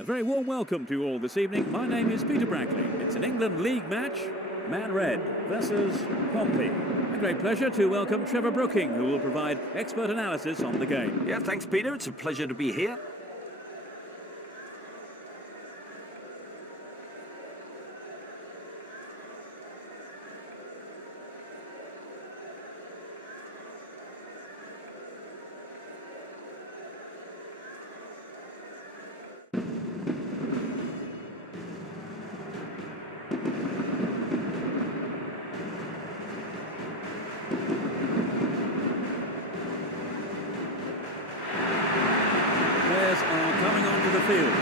A very warm welcome to you all this evening. My name is Peter Brackley. It's an England League match, Man Red versus Pompey. A great pleasure to welcome Trevor Brooking, who will provide expert analysis on the game. Yeah, thanks, Peter. It's a pleasure to be here. Players are coming onto the field.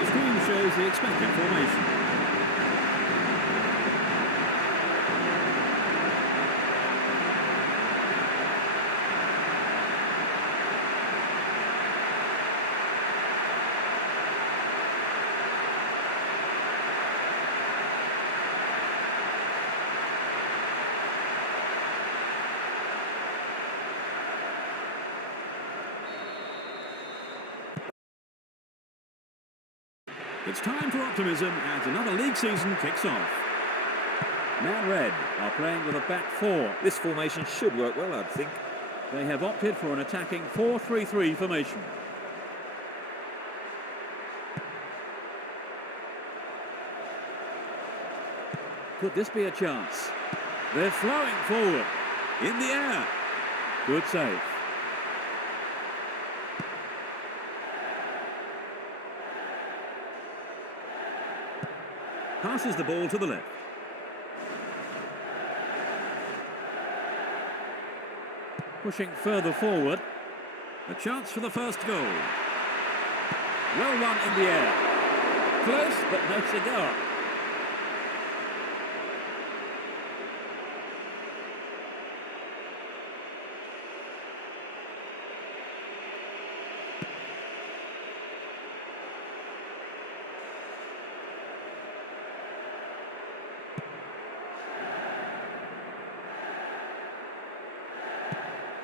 The screen shows the expected formation. It's time for optimism as another league season kicks off. Man Red are playing with a back four. This formation should work well, I'd think. They have opted for an attacking 4-3-3 formation. Could this be a chance? They're flowing forward. In the air. Good save. Passes the ball to the left. Pushing further forward. A chance for the first goal. Well won in the air. Close, but no cigar.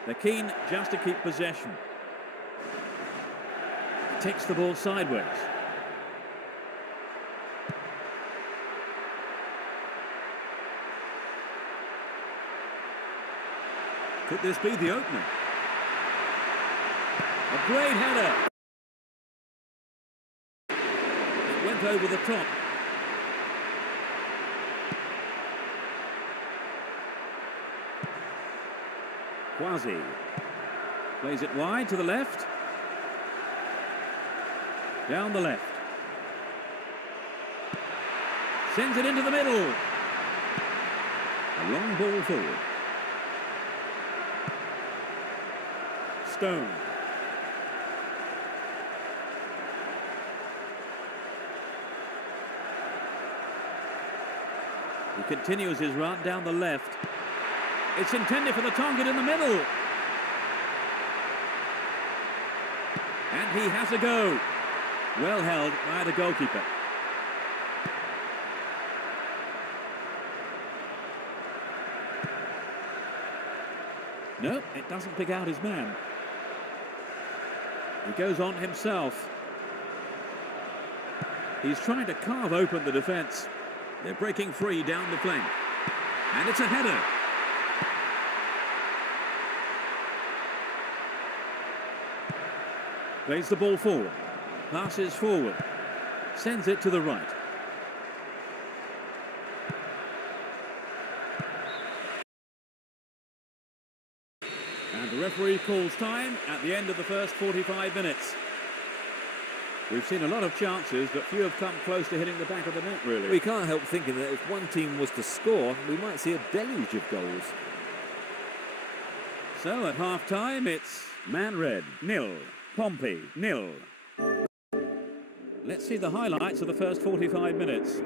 They're keen just to keep possession. Takes the ball sideways. Could this be the opener? A great header. It went over the top. Quasi plays it wide to the left. Down the left. Sends it into the middle. A long ball forward. Stone. He continues his run down the left. It's intended for the target in the middle. And he has a go. Well held by the goalkeeper. No, it doesn't pick out his man. He goes on himself. He's trying to carve open the defence. They're breaking free down the flank. And it's a header. Plays the ball forward. Passes forward. Sends it to the right. And the referee calls time at the end of the first 45 minutes. We've seen a lot of chances, but few have come close to hitting the back of the net, really. We can't help thinking that if one team was to score, we might see a deluge of goals. So at half-time, it's Man Red 0, Pompey 0. Let's see the highlights of the first 45 minutes.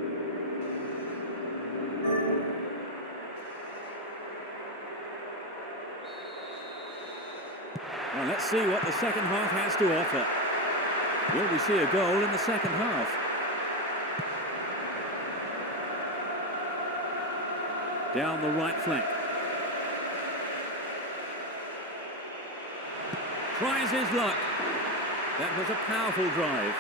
Well, let's see what the second half has to offer. Will we see a goal in the second half? Down the right flank. Tries his luck. That was a powerful drive.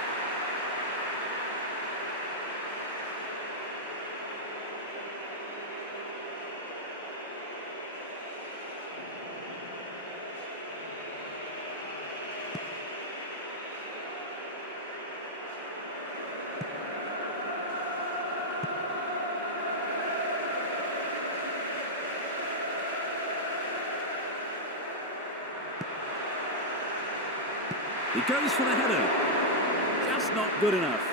He goes for the header. Just not good enough.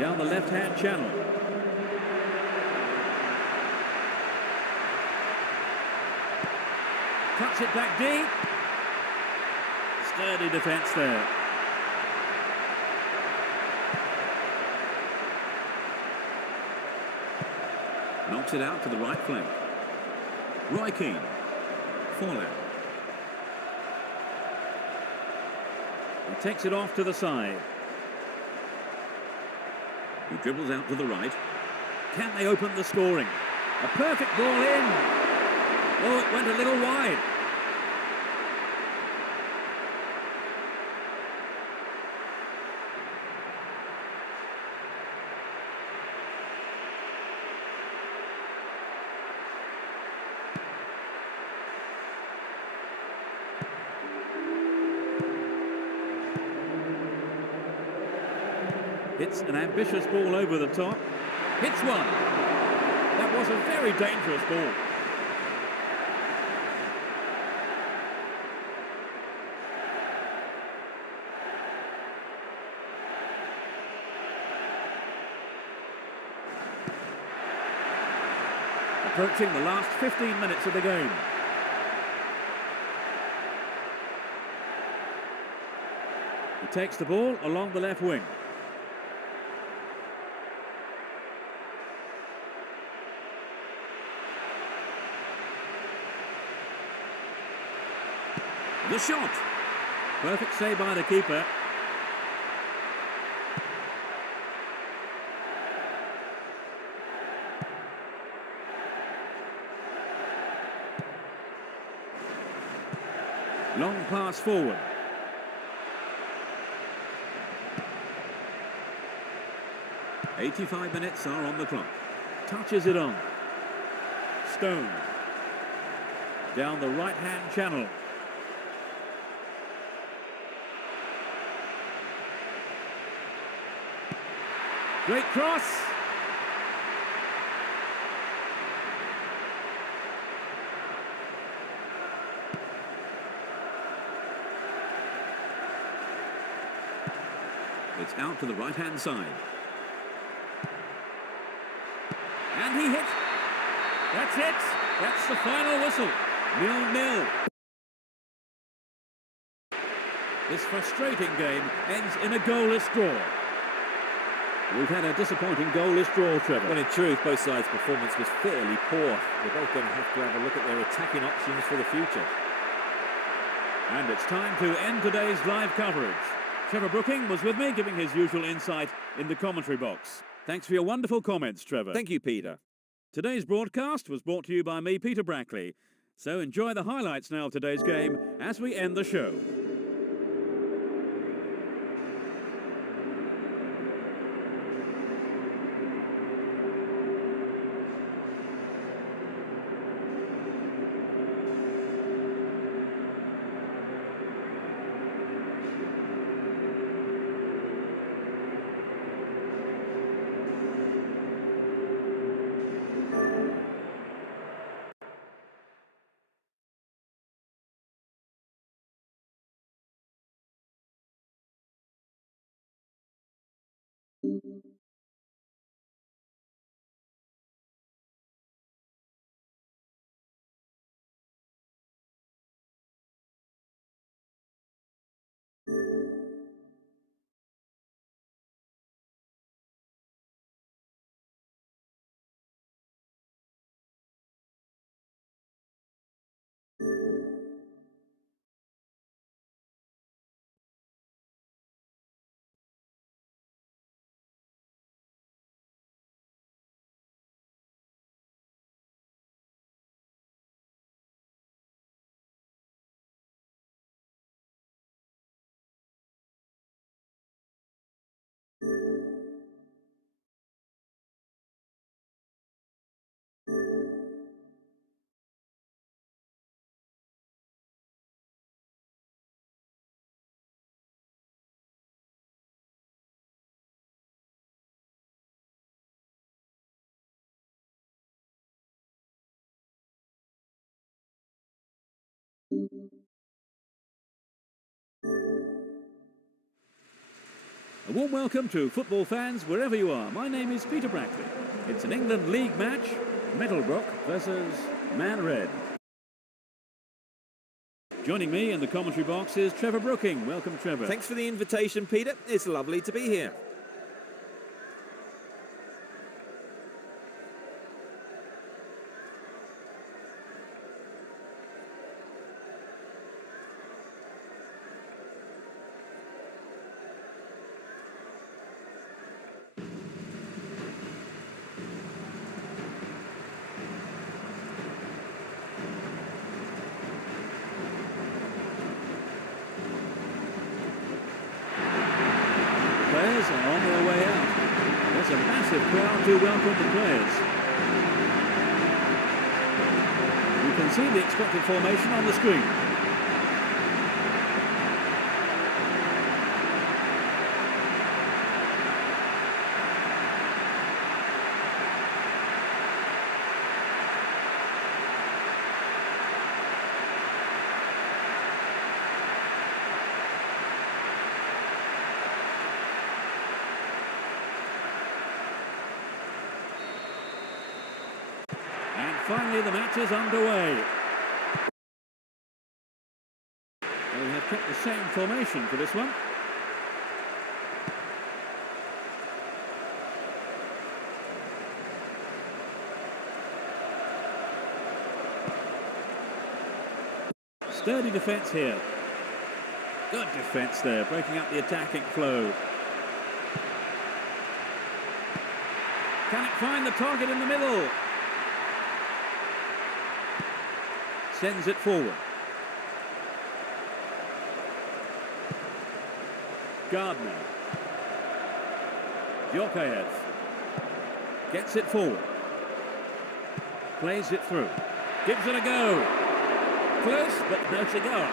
Down the left-hand channel. Cuts it back deep. Sturdy defence there. Knocks it out to the right flank. Roy Keane. Fallout. He takes it off to the side. He dribbles out to the right. Can they open the scoring? A perfect ball in. Oh, it went a little wide. Hits an ambitious ball over the top. Hits one. That was a very dangerous ball. Approaching the last 15 minutes of the game. He takes the ball along the left wing. The shot. Perfect save by the keeper. Long pass forward. "85 minutes are on the clock." Touches it on. Stone. Down the right-hand channel. Great cross. It's out to the right-hand side. And he hits. That's it. That's the final whistle. 0-0. This frustrating game ends in a goalless draw. We've had a disappointing goalless draw, Trevor. Well, in truth, both sides' performance was fairly poor. They're both going to have a look at their attacking options for the future. And it's time to end today's live coverage. Trevor Brooking was with me, giving his usual insight in the commentary box. Thanks for your wonderful comments, Trevor. Thank you, Peter. Today's broadcast was brought to you by me, Peter Brackley. So enjoy the highlights now of today's game as we end the show. A warm welcome to football fans wherever you are. My name is Peter Brackley. It's an England League match, Middlebrook versus Man Red. Joining me in the commentary box is Trevor Brooking. Welcome, Trevor. Thanks for the invitation, Peter. It's lovely to be here. Players are on their way out. There's a massive crowd to welcome the players. You can see the expected formation on the screen. And finally the match is underway. They have kept the same formation for this one. Sturdy defence here. Good defence there, breaking up the attacking flow. Can it find the target in the middle? Sends it forward. Gardner. Djokayev. Gets it forward. Plays it through. Gives it a go. Close, but no cigar.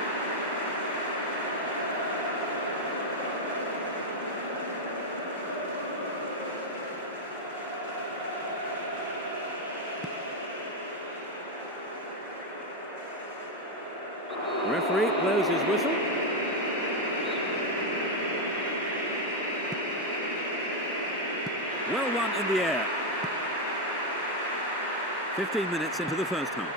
Referee blows his whistle. Well won in the air. 15 minutes into the first half.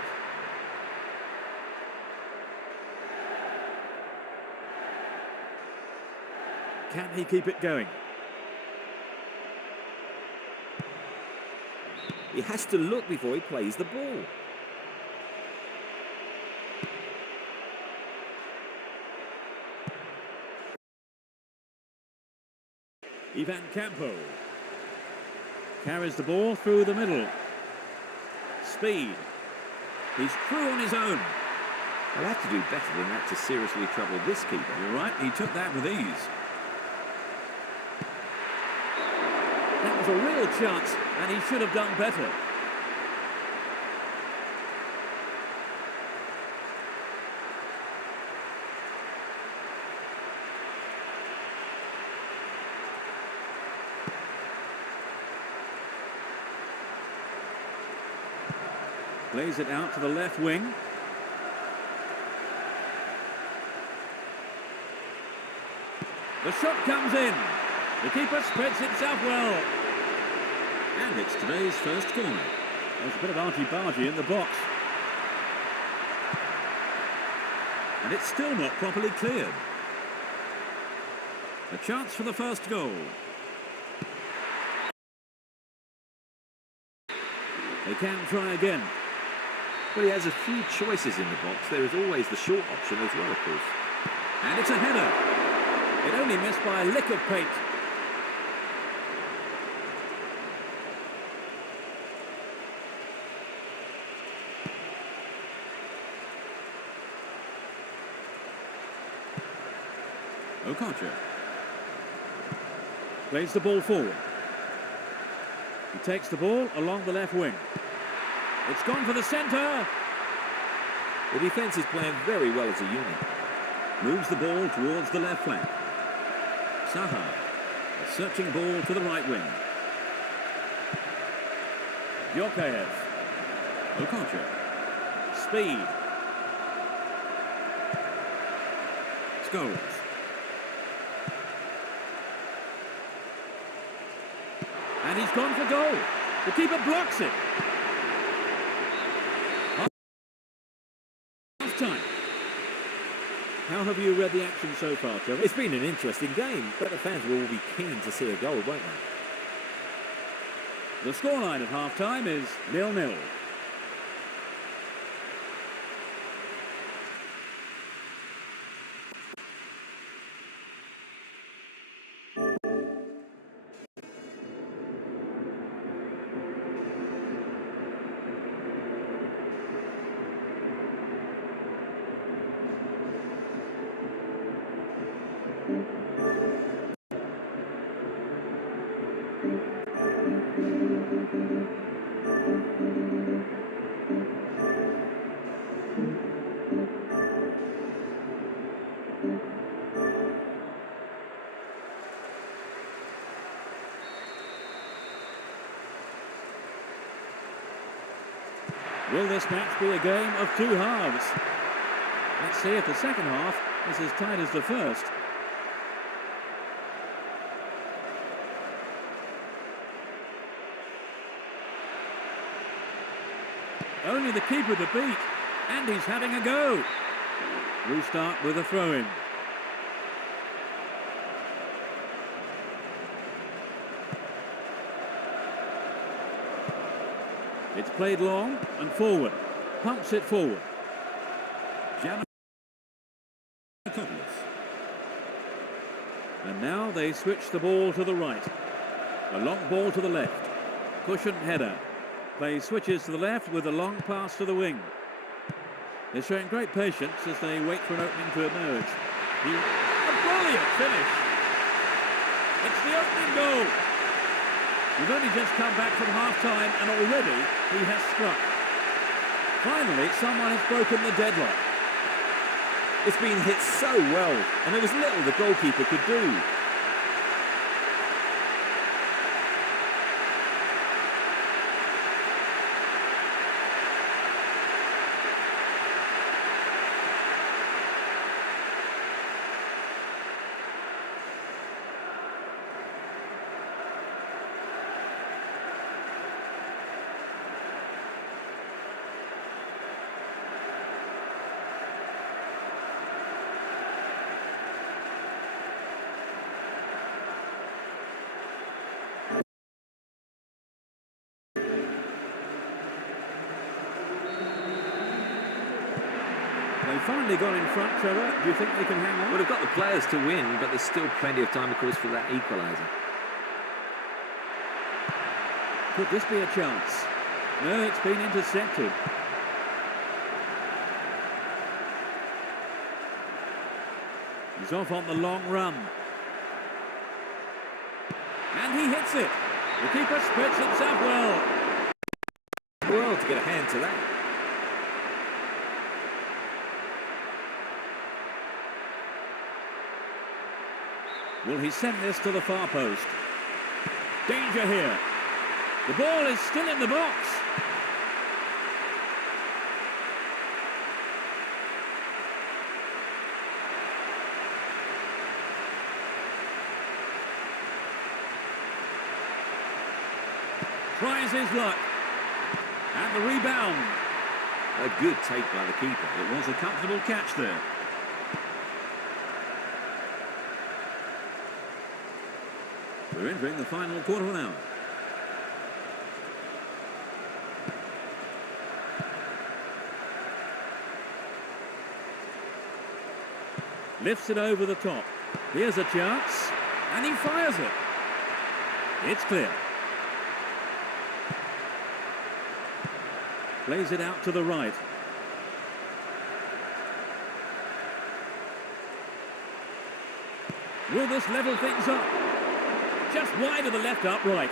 Can he keep it going? He has to look before he plays the ball. Ivan Campo. Carries the ball through the middle. Speed. He's through on his own. They'll have to do better than that to seriously trouble this keeper. You're right, he took that with ease. That was a real chance, and he should have done better. Plays it out to the left wing. The shot comes in. The keeper spreads himself well. And it's today's first corner. There's a bit of argy-bargy in the box. And it's still not properly cleared. A chance for the first goal. They can try again. Well, he has a few choices in the box. There is always the short option as well, of course. And it's a header. It only missed by a lick of paint. Okocha plays the ball forward. He takes the ball along the left wing. It's gone for the centre. The defence is playing very well as a unit. Moves the ball towards the left flank. Saha, a searching ball to the right wing. Yokaev. Okocha. Speed. Scholes. And he's gone for goal. The keeper blocks it. Half time. How have you read the action so far, Trevor? It's been an interesting game, but the fans will all be keen to see a goal, won't they? The scoreline at half-time is 0-0. Will this match be a game of two halves? Let's see if the second half is as tight as the first. Only the keeper to beat, and he's having a go. Restart with a throw-in. It's played long and forward. Pumps it forward. And now they switch the ball to the right. A long ball to the left. Cushion header. Play switches to the left with a long pass to the wing. They're showing great patience as they wait for an opening to emerge. A brilliant finish. It's the opening goal. We've only just come back from half-time and already he has struck. Finally, someone has broken the deadlock. It's been hit so well, and there was little the goalkeeper could do. They finally got in front, Trevor. Do you think they can hang on? Well, they've got the players to win, but there's still plenty of time, of course, for that equaliser. Could this be a chance? No, it's been intercepted. He's off on the long run. And he hits it. The keeper spreads himself well. Well, to get a hand to that. Will he send this to the far post? Danger here. The ball is still in the box. Tries his luck. And the rebound. A good take by the keeper. It was a comfortable catch there. We're entering the final quarter of an hour. Lifts it over the top. Here's a chance. And he fires it. It's clear. Plays it out to the right. Will this level things up? Just wide of the left upright.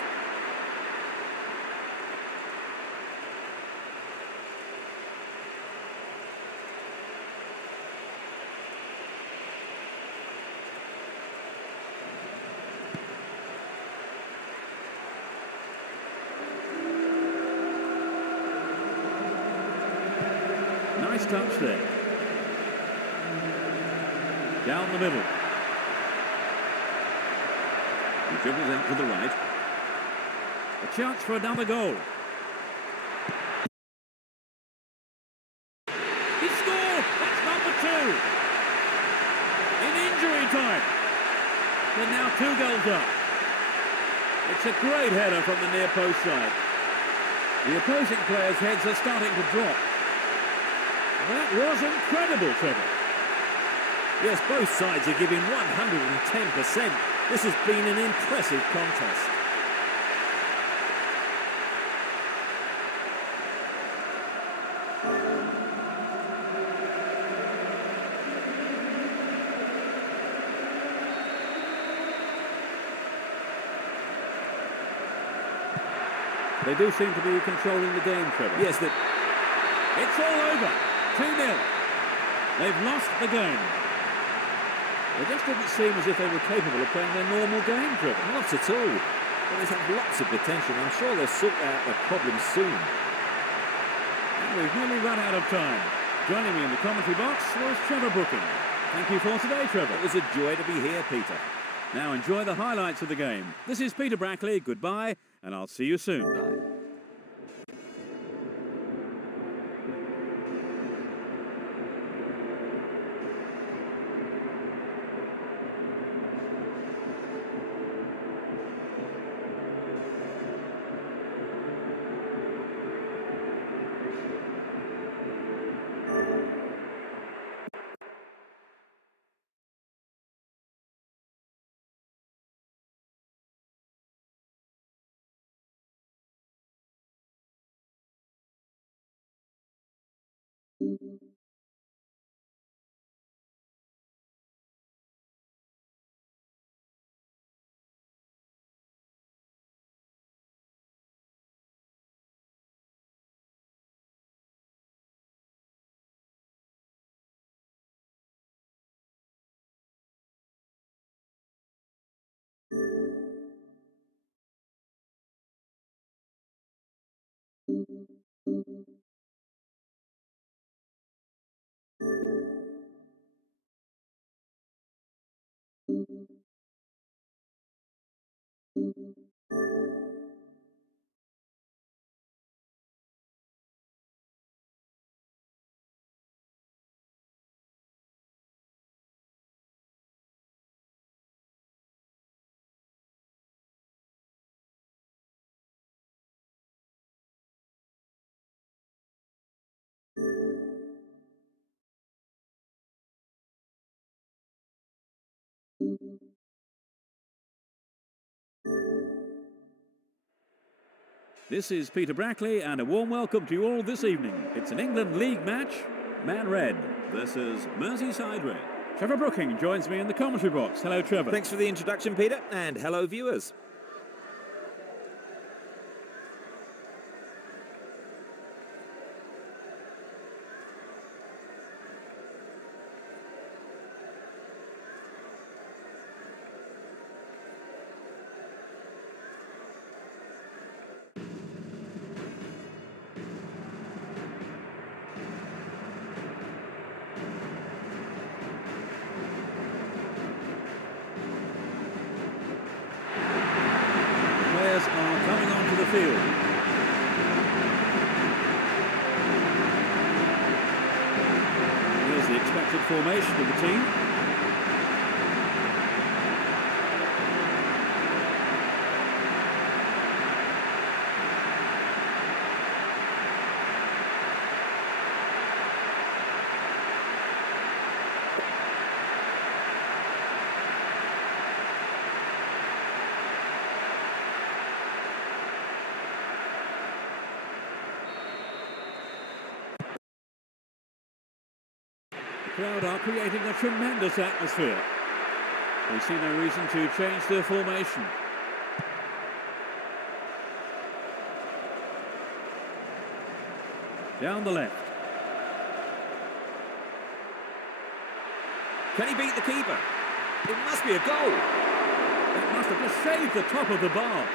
Nice touch there. Down the middle. He dribbles out to the right. A chance for another goal. He scored! That's number 2. In injury time. They're now 2 goals up. It's a great header from the near post side. The opposing players' heads are starting to drop. That was incredible, Trevor. Yes, both sides are giving 110%. This has been an impressive contest. They do seem to be controlling the game, Trevor. Yes, it's all over. 2-0. They've lost the game. It just didn't seem as if they were capable of playing their normal game, Trevor. Not at all. Well, they have lots of potential. I'm sure they'll sort out their problems soon. And we've nearly run out of time. Joining me in the commentary box was Trevor Brooking. Thank you for today, Trevor. It was a joy to be here, Peter. Now enjoy the highlights of the game. This is Peter Brackley. Goodbye, and I'll see you soon. Bye. This is Peter Brackley and a warm welcome to you all this evening. It's an England League match, Man Red versus Merseyside Red. Trevor Brooking joins me in the commentary box. Hello, Trevor. Thanks for the introduction, Peter, and hello, viewers. Players are coming onto the field. Here's the expected formation of the team. The crowd are creating a tremendous atmosphere. They see no reason to change their formation. Down the left. Can he beat the keeper? It must be a goal. That must have just shaved the top of the bar.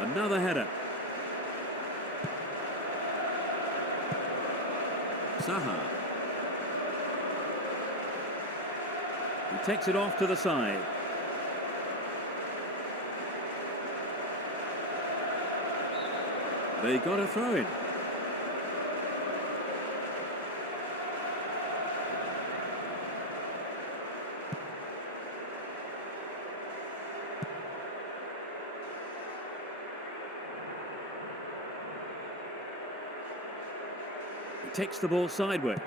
Another header. Saha. He takes it off to the side. They got a throw in. He takes the ball sideways.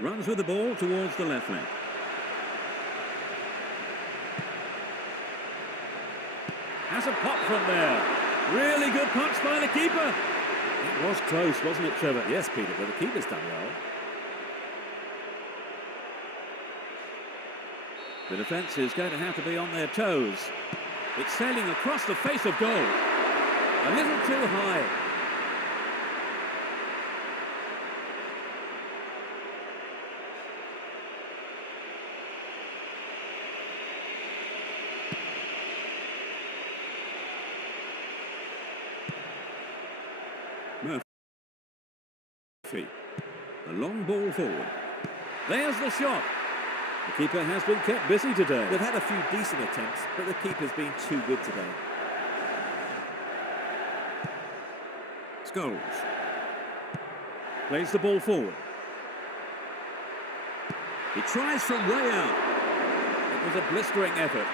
Runs with the ball towards the left leg. Has a pop from there. Really good punch by the keeper. It was close, wasn't it, Trevor? Yes, Peter, but the keeper's done well. The defence is going to have to be on their toes. It's sailing across the face of goal. A little too high. Murphy. A long ball forward. There's the shot. The keeper has been kept busy today. They've had a few decent attempts, but the keeper's been too good today. Scholes. Plays the ball forward. He tries from way out. It was a blistering effort.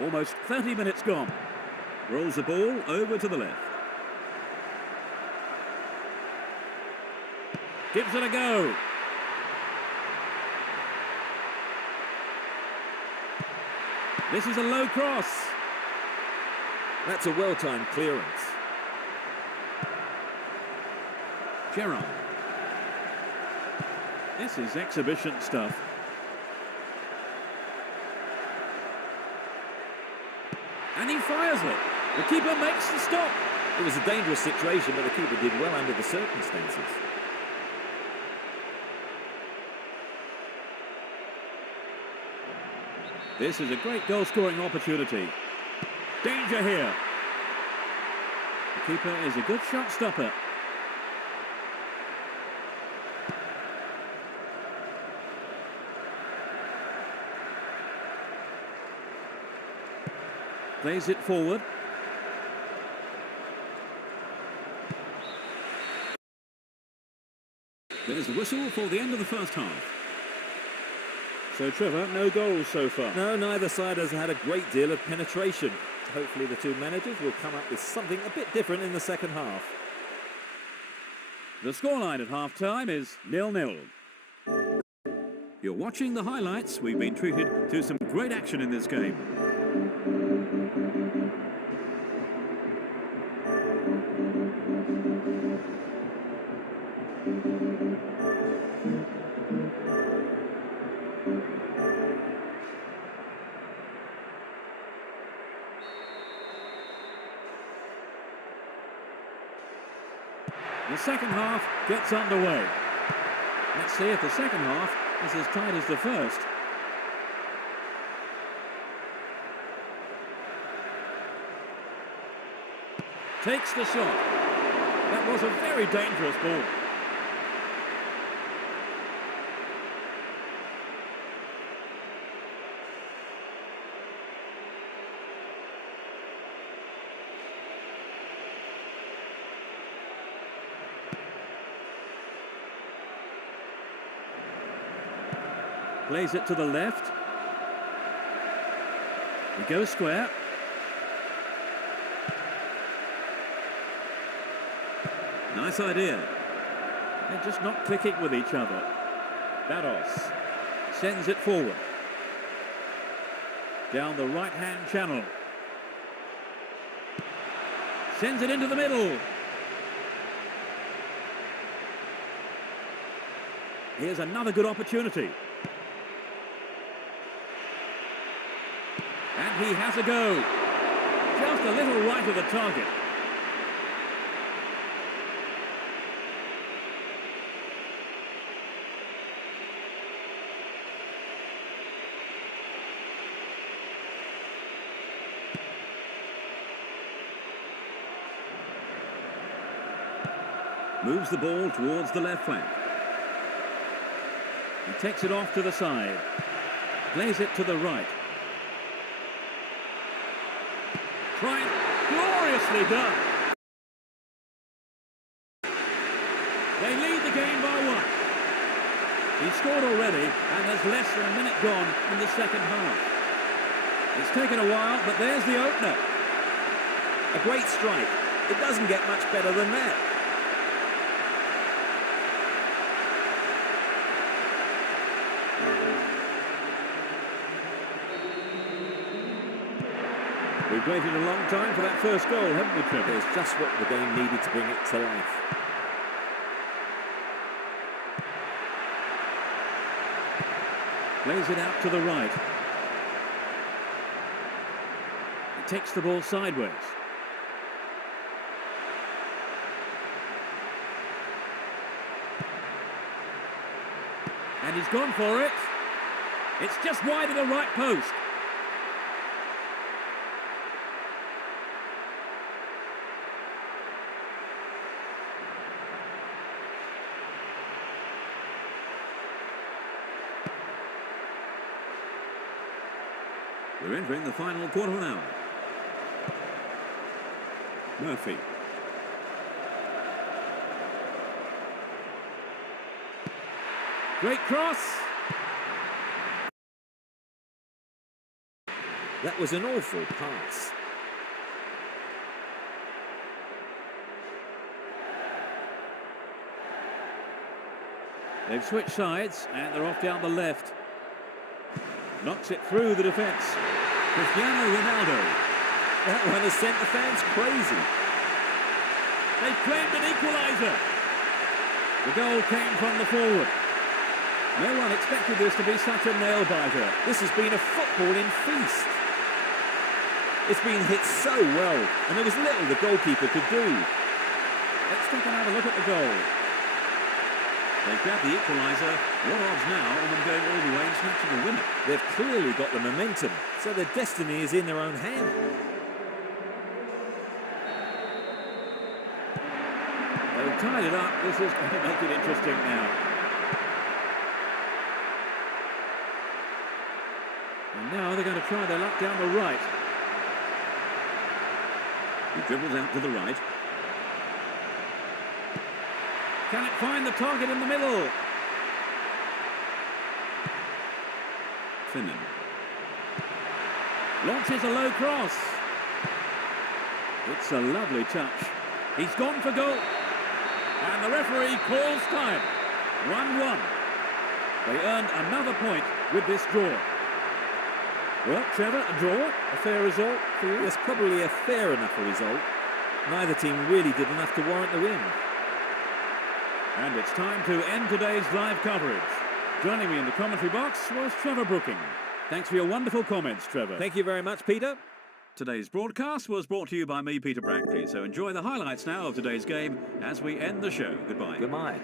Almost 30 minutes gone. Rolls the ball over to the left. Gives it a go. This is a low cross. That's a well-timed clearance. Gerrard. This is exhibition stuff. And he fires it. The keeper makes the stop. It was a dangerous situation, but the keeper did well under the circumstances. This is a great goal-scoring opportunity. Danger here. The keeper is a good shot stopper. Plays it forward. There's the whistle for the end of the first half. So, Trevor, no goals so far. No, neither side has had a great deal of penetration. Hopefully the two managers will come up with something a bit different in the second half. The scoreline at half-time is 0-0. You're watching the highlights. We've been treated to some great action in this game. The second half gets underway. Let's see if the second half is as tight as the first. Takes the shot. That was a very dangerous ball. Plays it to the left. He goes square. Nice idea. They're just not clicking with each other. Rossi sends it forward. Down the right-hand channel. Sends it into the middle. Here's another good opportunity. And he has a go. Just a little right of the target. Moves the ball towards the left flank. He takes it off to the side. Plays it to the right. Trying, gloriously done. They lead the game by 1. He scored already, and there's less than a minute gone in the second half. It's taken a while, but there's the opener. A great strike. It doesn't get much better than that. We've waited a long time for that first goal, haven't we, Trevor? It's just what the game needed to bring it to life. Plays it out to the right. He takes the ball sideways. And he's gone for it. It's just wide of the right post. We're entering the final quarter of an hour. Murphy. Great cross. That was an awful pass. They've switched sides and they're off down the left. Knocks it through the defence. Cristiano Ronaldo. That one has sent the fans crazy. They've claimed an equaliser. The goal came from the forward. No one expected this to be such a nail-biter. This has been a footballing feast. It's been hit so well, and there was little the goalkeeper could do. Let's take another look at the goal. They grab the equaliser. What odds now on them going all the way and snatching the winner? They've clearly got the momentum, so their destiny is in their own hand. They've tied it up. This is going to make it interesting now. And now they're going to try their luck down the right. He dribbles out to the right. Can it find the target in the middle? Finnan. Launches a low cross. It's a lovely touch. He's gone for goal. And the referee calls time. 1-1. They earned another point with this draw. Well, Trevor, a draw, a fair result for you? Yes, probably a fair enough a result. Neither team really did enough to warrant the win. And it's time to end today's live coverage. Joining me in the commentary box was Trevor Brooking. Thanks for your wonderful comments, Trevor. Thank you very much, Peter. Today's broadcast was brought to you by me, Peter Brackley. So enjoy the highlights now of today's game as we end the show. Goodbye. Goodbye.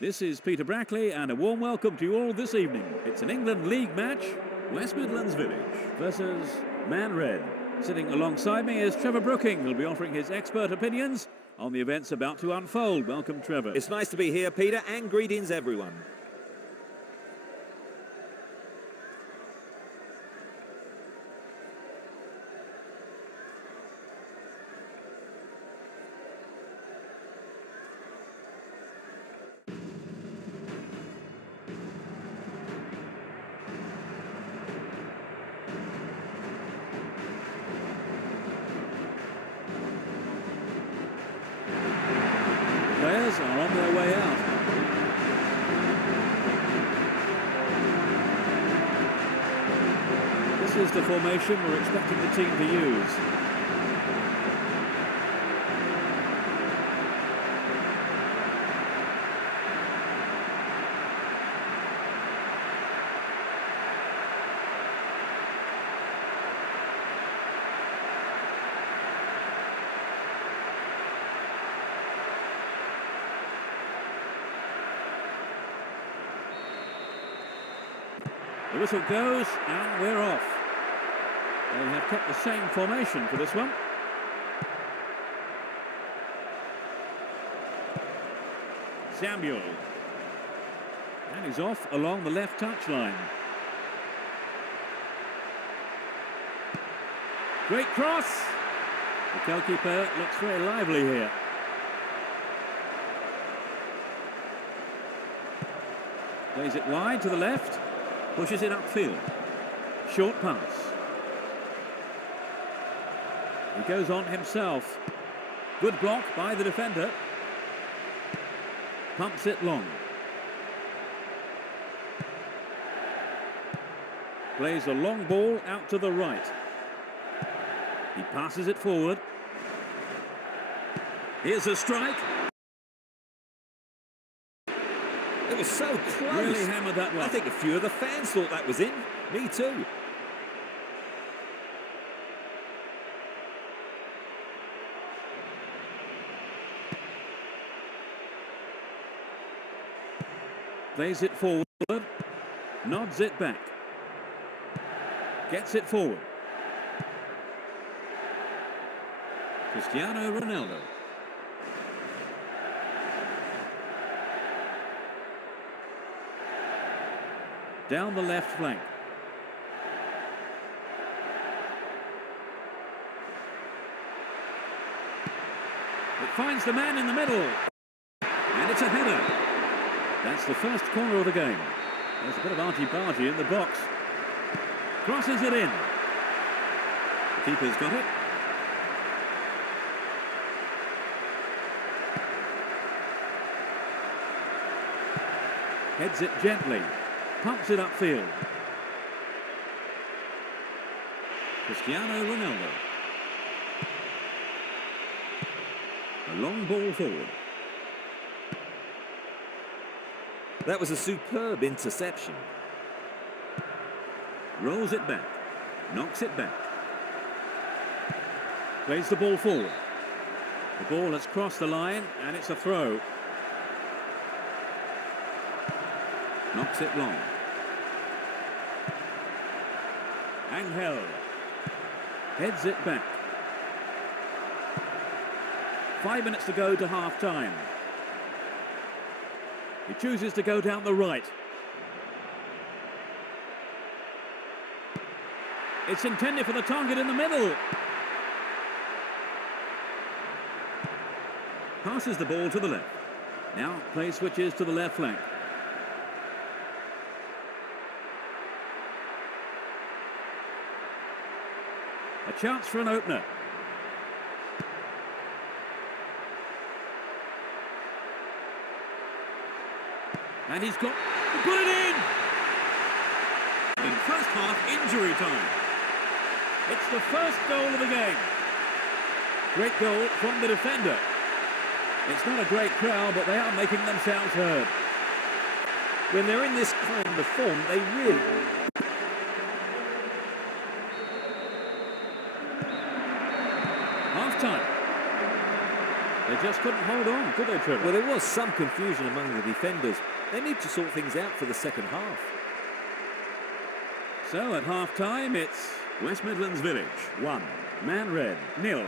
This is Peter Brackley and a warm welcome to you all this evening. It's an England League match, West Midlands Village versus Man Red. Sitting alongside me is Trevor Brooking, who'll be offering his expert opinions on the events about to unfold. Welcome, Trevor. It's nice to be here, Peter, and greetings, everyone. Players are on their way out. This is the formation we're expecting the team to use. The whistle goes and we're off. They have kept the same formation for this one. Samuel. And he's off along the left touchline. Great cross. The goalkeeper looks very lively here. Plays it wide to the left. Pushes it upfield. Short pass. He goes on himself. Good block by the defender. Pumps it long. Plays a long ball out to the right. He passes it forward. Here's a strike. It was so close. Really hammered that one. I think a few of the fans thought that was in. Me too. Plays it forward. Nods it back. Gets it forward. Cristiano Ronaldo. Down the left flank. It finds the man in the middle. And it's a header. That's the first corner of the game. There's a bit of argy-bargy in the box. Crosses it in. The keeper's got it. Heads it gently. Pumps it upfield. Cristiano Ronaldo. A long ball forward. That was a superb interception. Rolls it back. Knocks it back. Plays the ball forward. The ball has crossed the line and it's a throw. Knocks it long. Angel. Heads it back. 5 minutes to go to half-time. He chooses to go down the right. It's intended for the target in the middle. Passes the ball to the left. Now play switches to the left flank. A chance for an opener. And he's got to put it in! In first half injury time. It's the first goal of the game. Great goal from the defender. It's not a great crowd, but they are making themselves heard. When they're in this kind of form, they really... Half-time. They just couldn't hold on, could they, Trevor? Well, there was some confusion among the defenders. They need to sort things out for the second half. So at half-time, it's West Midlands Village 1, Man Red 0.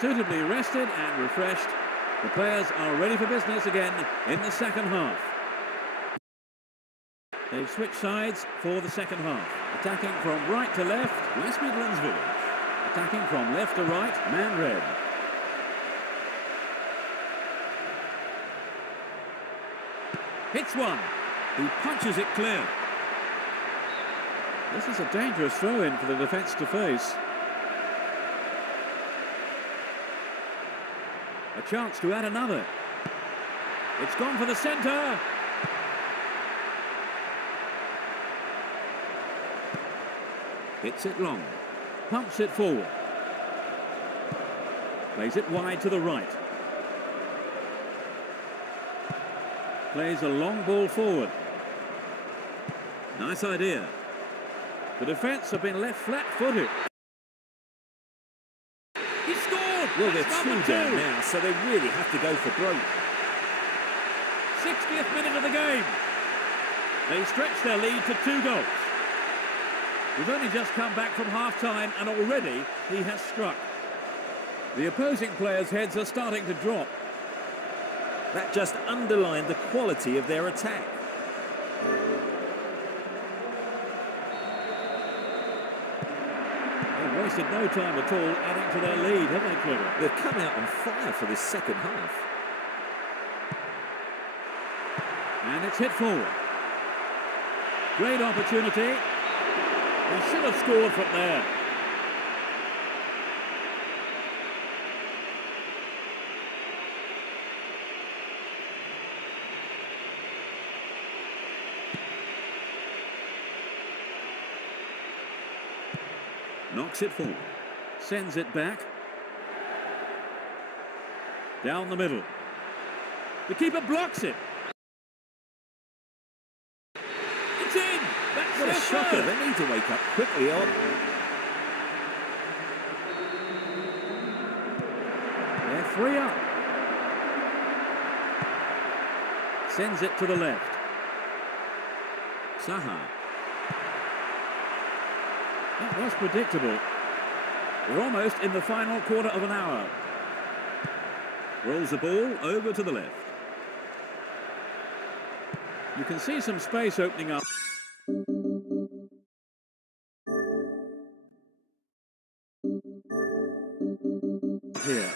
Suitably rested and refreshed, the players are ready for business again in the second half. They've switched sides for the second half. Attacking from right to left, West Midlands Village. Attacking from left to right, Man Red. Hits one. He punches it clear. This is a dangerous throw-in for the defence to face. A chance to add another. It's gone for the centre. Hits it long. Pumps it forward. Plays it wide to the right. Plays a long ball forward. Nice idea. The defence have been left flat-footed. He scored! Well, That's they're two down now, so they really have to go for broke. 60th minute of the game. They stretch their lead to 2 goals. We've only just come back from half-time and already he has struck. The opposing players' heads are starting to drop. That just underlined the quality of their attack. They've wasted no time at all adding to their lead, have they, Trevor? They've come out on fire for this second half. And it's hit forward. Great opportunity. He should have scored from there. Knocks it forward. Sends it back. Down the middle. The keeper blocks it. It's in! That's What a their shocker. third. They need to wake up quickly on. They're 3 up. Sends it to the left. Saha. That was predictable. We're almost in the final quarter of an hour. Rolls the ball over to the left. You can see some space opening up. Here.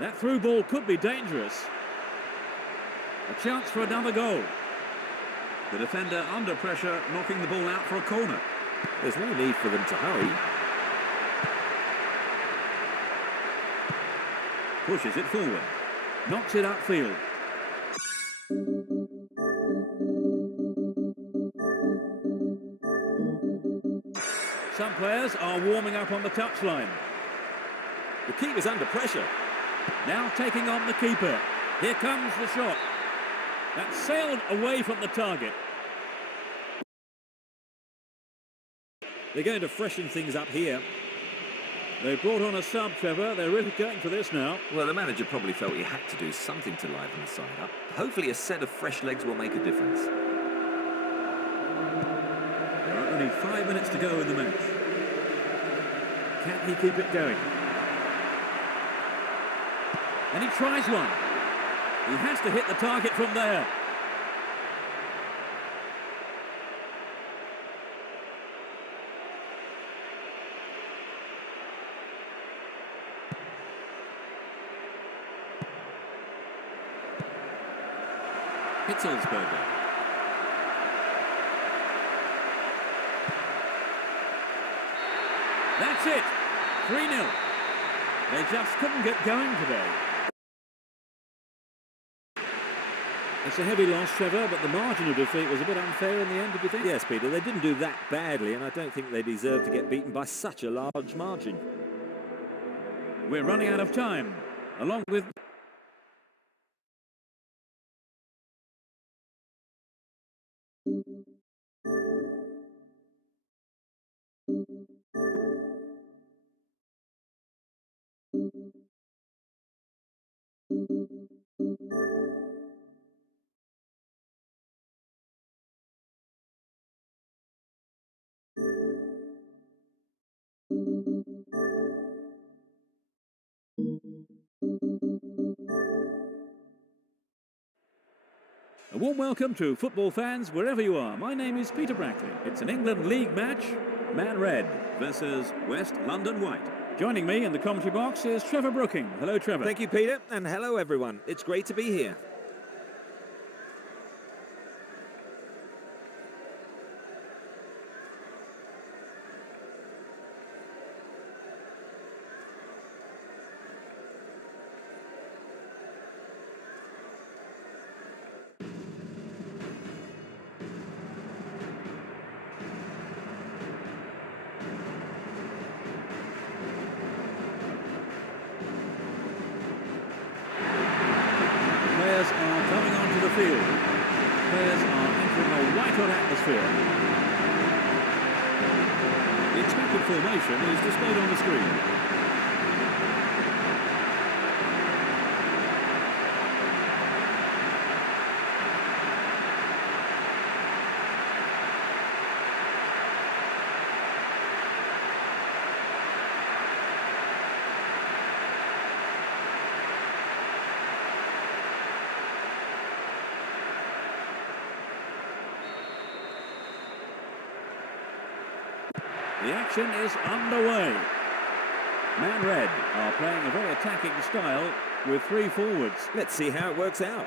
That through ball could be dangerous. A chance for another goal. The defender under pressure, knocking the ball out for a corner. There's no need for them to hurry. Pushes it forward. Knocks it upfield. Some players are warming up on the touchline. The keeper's under pressure. Now taking on the keeper. Here comes the shot. That sailed away from the target. They're going to freshen things up here. They've brought on a sub, Trevor. They're really going for this now. Well, the manager probably felt he had to do something to liven the side up. Hopefully a set of fresh legs will make a difference. There are only 5 minutes to go in the match. Can he keep it going? And he tries one. He has to hit the target from there. Hitzelsberger. That's it. 3-0. They just couldn't get going today. It's a heavy loss, Trevor, but the margin of defeat was a bit unfair in the end, did you think? Yes, Peter, they didn't do that badly, and I don't think they deserve to get beaten by such a large margin. We're running out of time, along with... A warm welcome to football fans wherever you are. My name is Peter Brackley. It's an England League match, Man Red versus West London White. Joining me in the commentary box is Trevor Brooking. Hello, Trevor. Thank you, Peter, and hello, everyone. It's great to be here. Players are coming onto the field. Players are entering a white-hot atmosphere. The expected formation is displayed on the screen. The action is underway. Man Red are playing a very attacking style with 3 forwards. Let's see how it works out.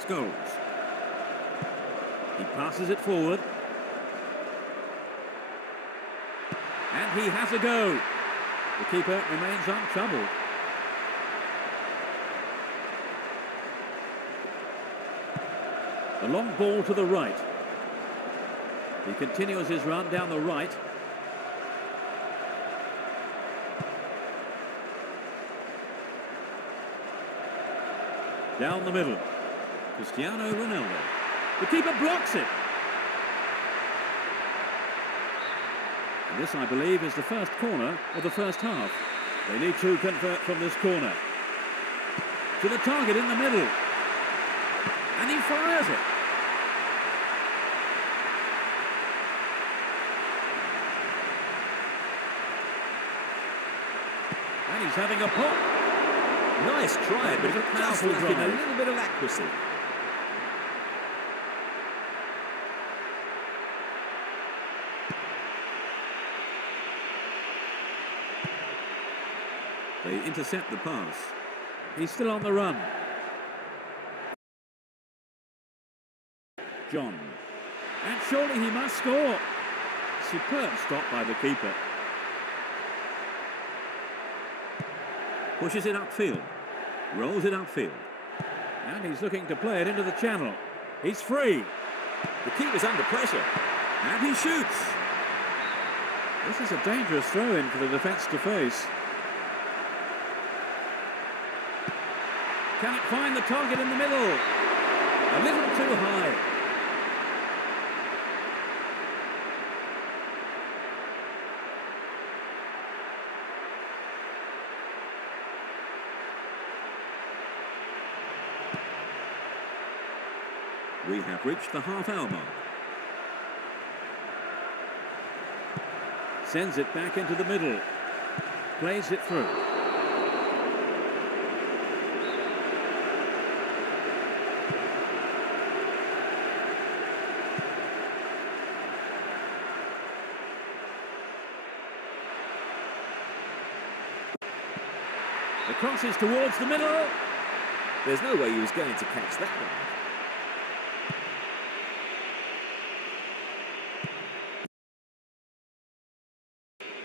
Scholes. He passes it forward. And he has a go. The keeper remains untroubled. The long ball to the right. He continues his run down the right. Down the middle. Cristiano Ronaldo. The keeper blocks it. And this, I believe, is the first corner of the first half. They need to convert from this corner. To the target in the middle. And he fires it. And he's having a pop. Nice try, but It's a just powerful lacking a drive. little bit of accuracy. They intercept the pass. He's still on the run. John. And surely he must score. Superb stop by the keeper. Pushes it upfield. Rolls it upfield. And he's looking to play it into the channel. He's free. The keeper's under pressure. And he shoots. This is a dangerous throw-in for the defence to face. Can it find the target in the middle? A little too high. We have reached the half-hour mark. Sends it back into the middle. Plays it through. The cross is towards the middle. There's no way he was going to catch that one.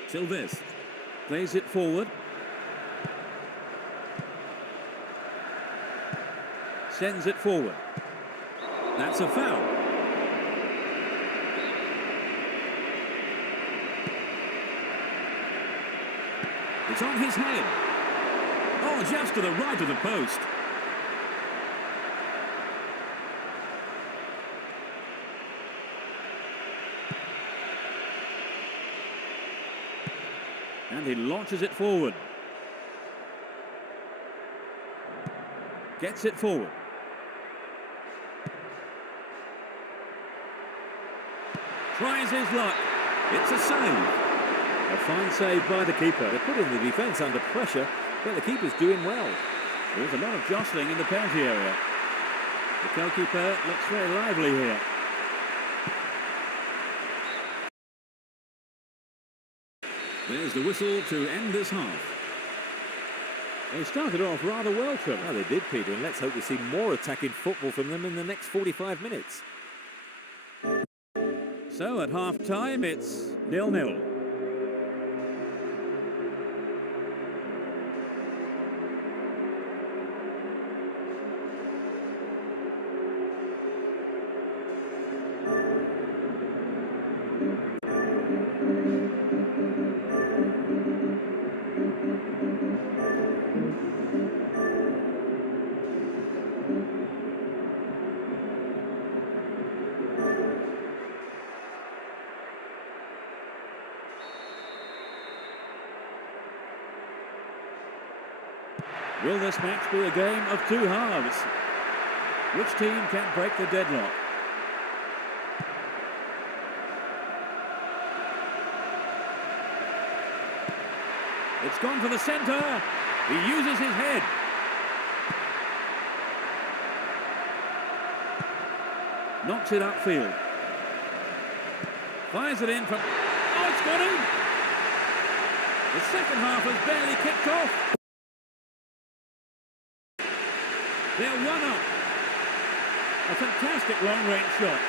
Silves plays it forward. Sends it forward. That's a foul. It's on his head. Oh, just to the right of the post. And he launches it forward. Gets it forward. Tries his luck. It's a save. A fine save by the keeper. They're putting the defence under pressure, but the keeper's doing well. There's a lot of jostling in the penalty area. The goalkeeper looks very lively here. There's the whistle to end this half. They started off rather well, Trevor. Well, they did, Peter, and let's hope we see more attacking football from them in the next 45 minutes. So at half-time, it's 0-0. Will this match be a game of two halves? Which team can break the deadlock? It's gone for the centre. He uses his head. Knocks it upfield. Fires it in from... Oh, it's got him! The second half has barely kicked off. They're one up. A fantastic long-range shot.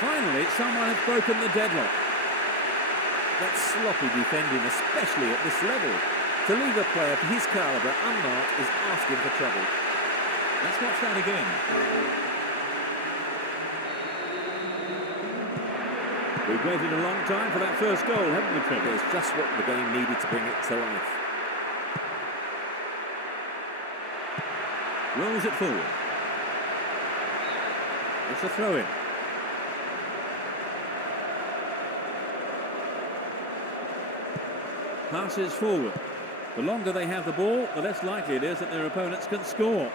Finally, someone has broken the deadlock. That's sloppy defending, especially at this level. To leave a player of his calibre unmarked is asking for trouble. Let's watch that again. We've waited a long time for that first goal, haven't we, Trevor? It's just what the game needed to bring it to life. Rolls it forward. It's a throw-in. Passes forward. The longer they have the ball, the less likely it is that their opponents can score.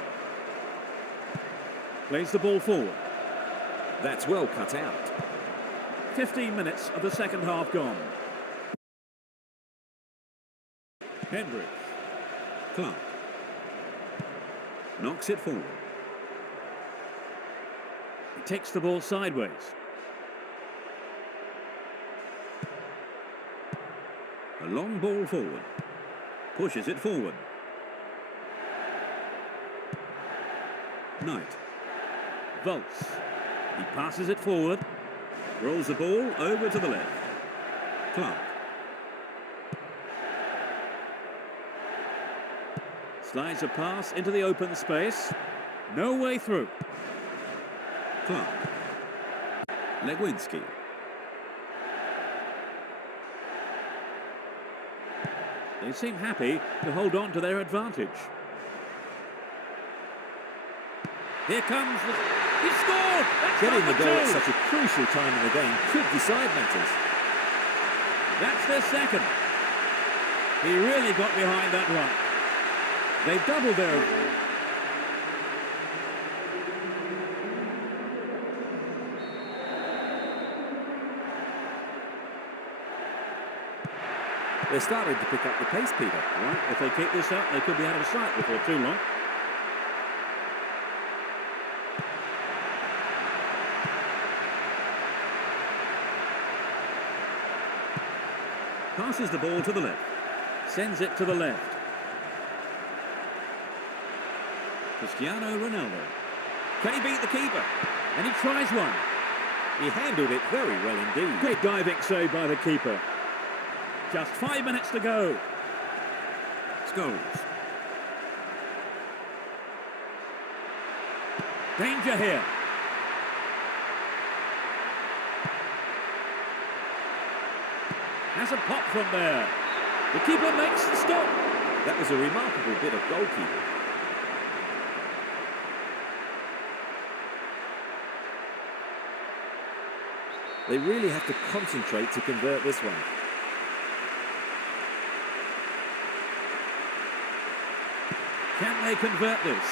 Plays the ball forward. That's well cut out. 15 minutes of the second half gone. Hendricks. Clark. Knocks it forward. He takes the ball sideways. A long ball forward. Pushes it forward. Knight. Volts. He passes it forward. Rolls the ball over to the left. Clark. Slides a pass into the open space. No way through. Clark. Legwinski. They seem happy to hold on to their advantage. Here comes the... He scored! That's Getting the number goal two. at such a crucial time in the game could decide matters. That's their second. He really got behind that one. They've doubled their... They're starting to pick up the pace, Peter. Right, if they keep this up, they could be out of sight before too long. Passes the ball to the left. Sends it to the left. Cristiano Ronaldo. Can he beat the keeper? And he tries one. He handled it very well indeed. Great diving save by the keeper. Just 5 minutes to go. Scholes. Danger here. Has a pop from there. The keeper makes the stop. That was a remarkable bit of goalkeeping. They really have to concentrate to convert this one. Can they convert this?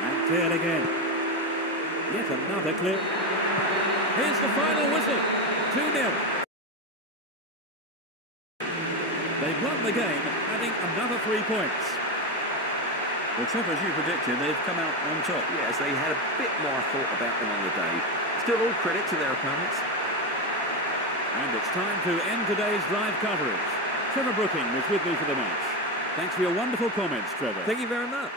And cleared again. Yet another clear. Here's the final whistle. 2-0. They've won the game, adding another 3 points. Well, Trevor, as you predicted, they've come out on top. Yes, they had a bit more thought about them on the day. Still all credit to their opponents. And it's time to end today's live coverage. Trevor Brooking was with me for the match. Thanks for your wonderful comments, Trevor. Thank you very much.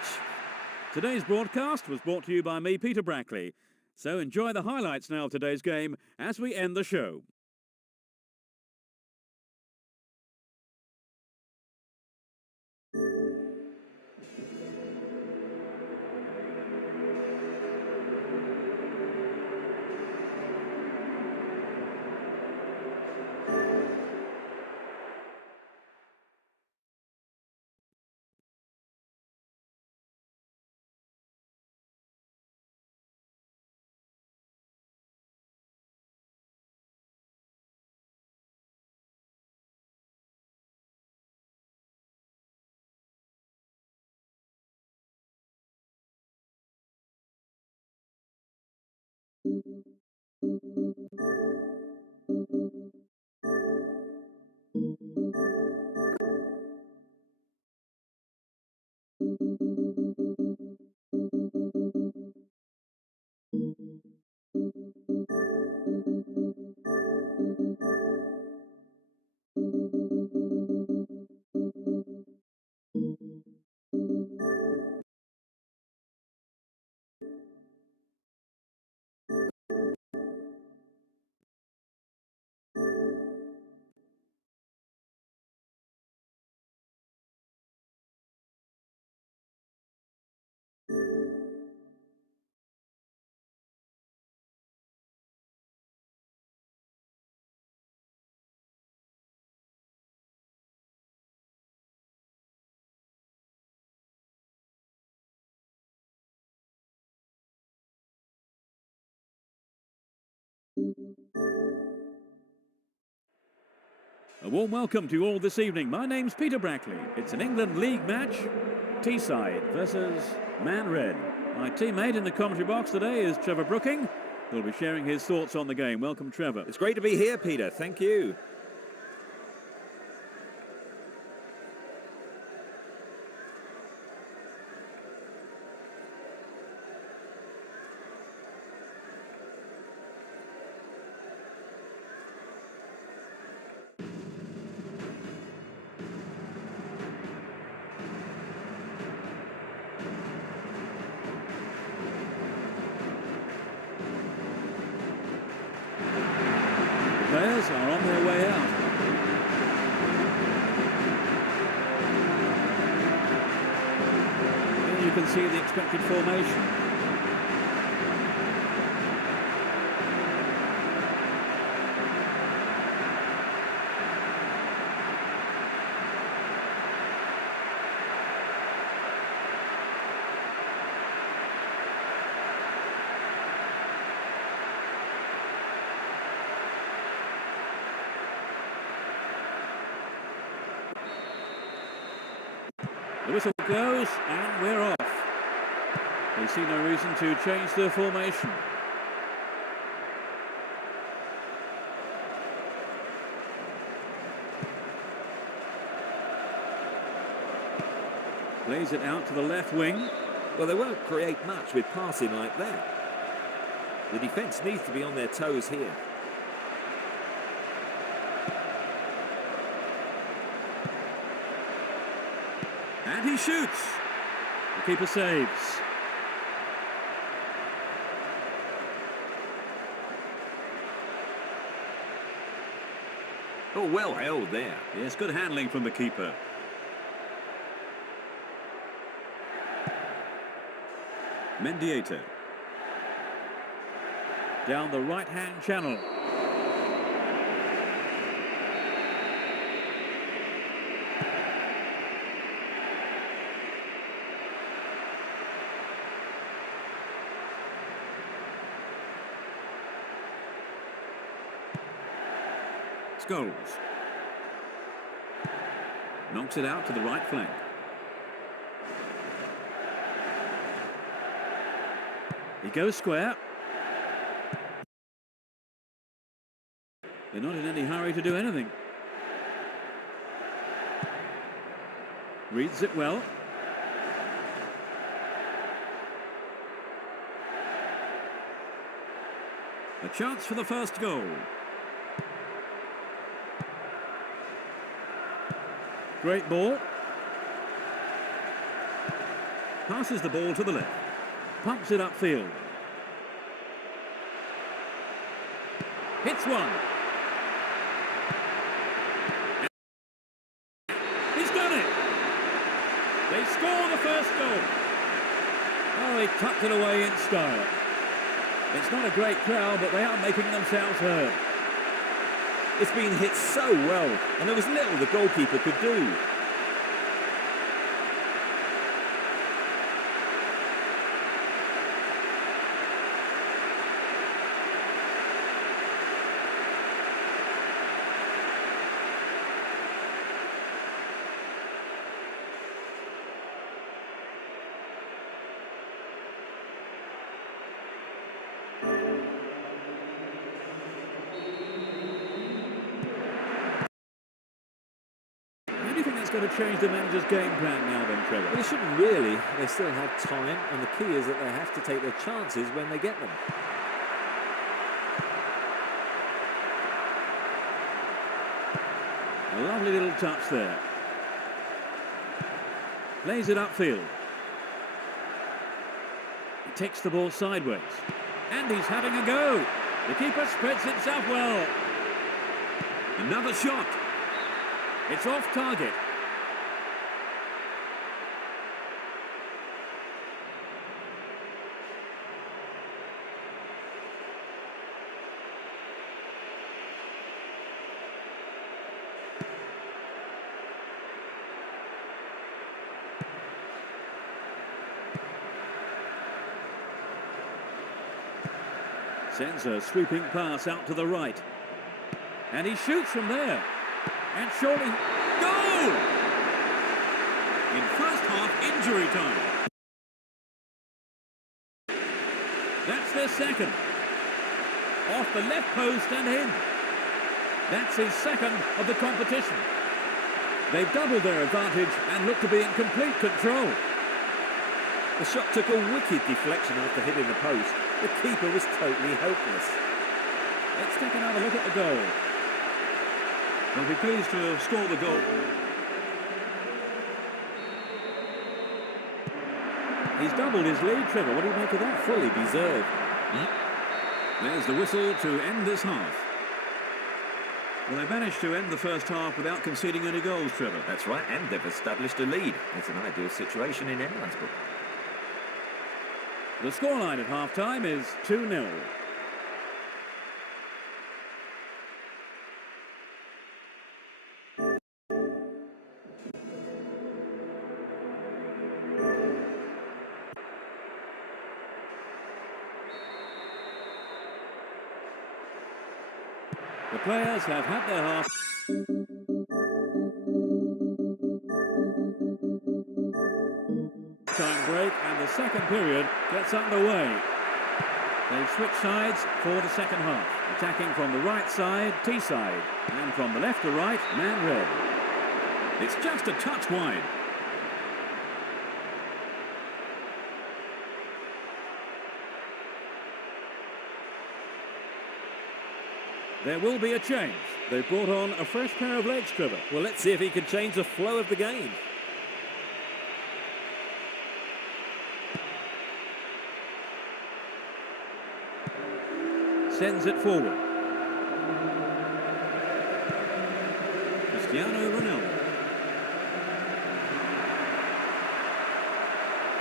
Today's broadcast was brought to you by me, Peter Brackley. So enjoy the highlights now of today's game as we end the show. A warm welcome to you all this evening. My name's Peter Brackley. It's an England League match. Teesside versus Man Red. My teammate in the commentary box today is Trevor Brooking, who'll be sharing his thoughts on the game. Welcome, Trevor. It's great to be here, Peter. Thank you. Players are on their way out. Here you can see the expected formation. goes, and we're off. They see no reason to change their formation. Plays it out to the left wing. Well, they won't create much with passing like that. The defence needs to be on their toes here. And he shoots. The keeper saves. Oh, well held there. Yes, good handling from the keeper. Mendieta. Down the right-hand channel. Scholes. Knocks it out to the right flank. He goes square. They're not in any hurry to do anything. Reads it well. A chance for the first goal. Great ball. Passes the ball to the left. Pumps it upfield. Hits one. He's done it. They score the first goal. Oh, he tucked it away in style. It's not a great crowd, but they are making themselves heard. It's been hit so well, and there was little the goalkeeper could do. It's going to change the manager's game plan now then, Trevor. Well, they shouldn't really. They still have time, and the key is that they have to take their chances when they get them. A lovely little touch there. Plays it upfield. He takes the ball sideways. And he's having a go. The keeper spreads himself well. Another shot. It's off target. Sends a sweeping pass out to the right. And he shoots from there. And surely... Goal! In first half injury time. That's their second. Off the left post and in. That's his second of the competition. They've doubled their advantage and look to be in complete control. The shot took a wicked deflection after hitting the post. The keeper was totally hopeless. Let's take another look at the goal. They'll be pleased to have scored the goal. He's doubled his lead, Trevor. What do you make of that? Fully deserved. There's the whistle to end this half. Well, they've managed to end the first half without conceding any goals, Trevor. That's right, and they've established a lead. It's an ideal situation in anyone's book. The scoreline at half-time is 2-0. The players have had their half. break and the second period gets underway. They've switched sides for the second half. Attacking from the right side, T-side, and from the left to right, man red. It's just a touch wide. There will be a change. They've brought on a fresh pair of legs, Trevor. Well, let's see if he can change the flow of the game. Sends it forward. Cristiano Ronaldo.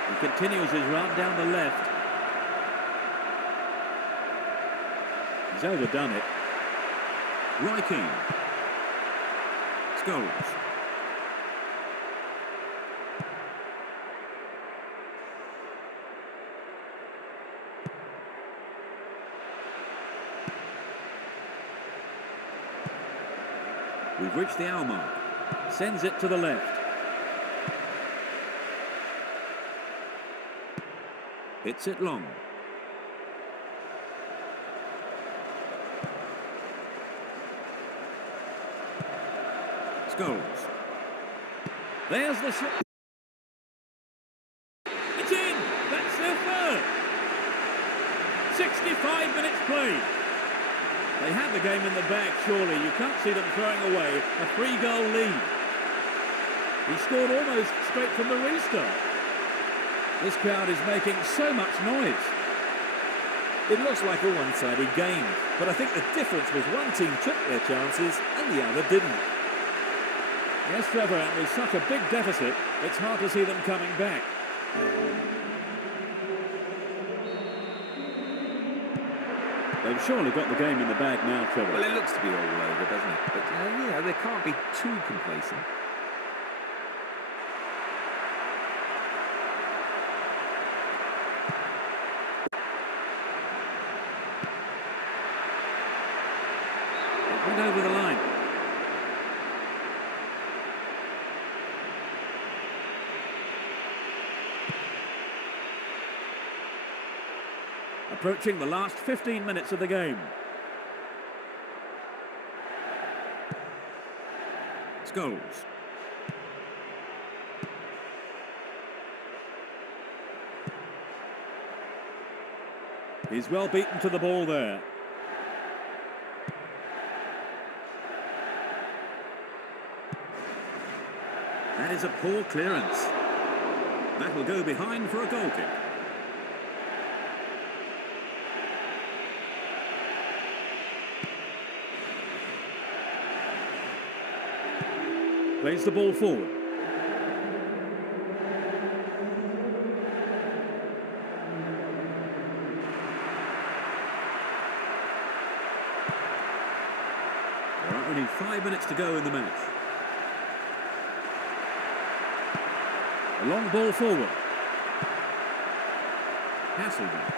He continues his run down the left. He's overdone it. Roy Keane. Scholes. We've reached the hour mark. Sends it to the left. Hits it long. Scholes. There's the shot. It's in! That's their third! 65 minutes played. They had the game in the bag, surely. You can't see them throwing away a 3-goal lead. He scored almost straight from the restart. This crowd is making so much noise. It looks like a one-sided game, but I think the difference was one team took their chances and the other didn't. Yes, Trevor, and with such a big deficit, it's hard to see them coming back. They've surely got the game in the bag now, Trevor. Well, it looks to be all over, doesn't it? But, they can't be too complacent. It went over the line. Approaching the last 15 minutes of the game. Scholes. He's well beaten to the ball there. That is a poor clearance. That will go behind for a goal kick. Plays the ball forward. There are only 5 minutes to go in the match. A long ball forward. Hasselbeck.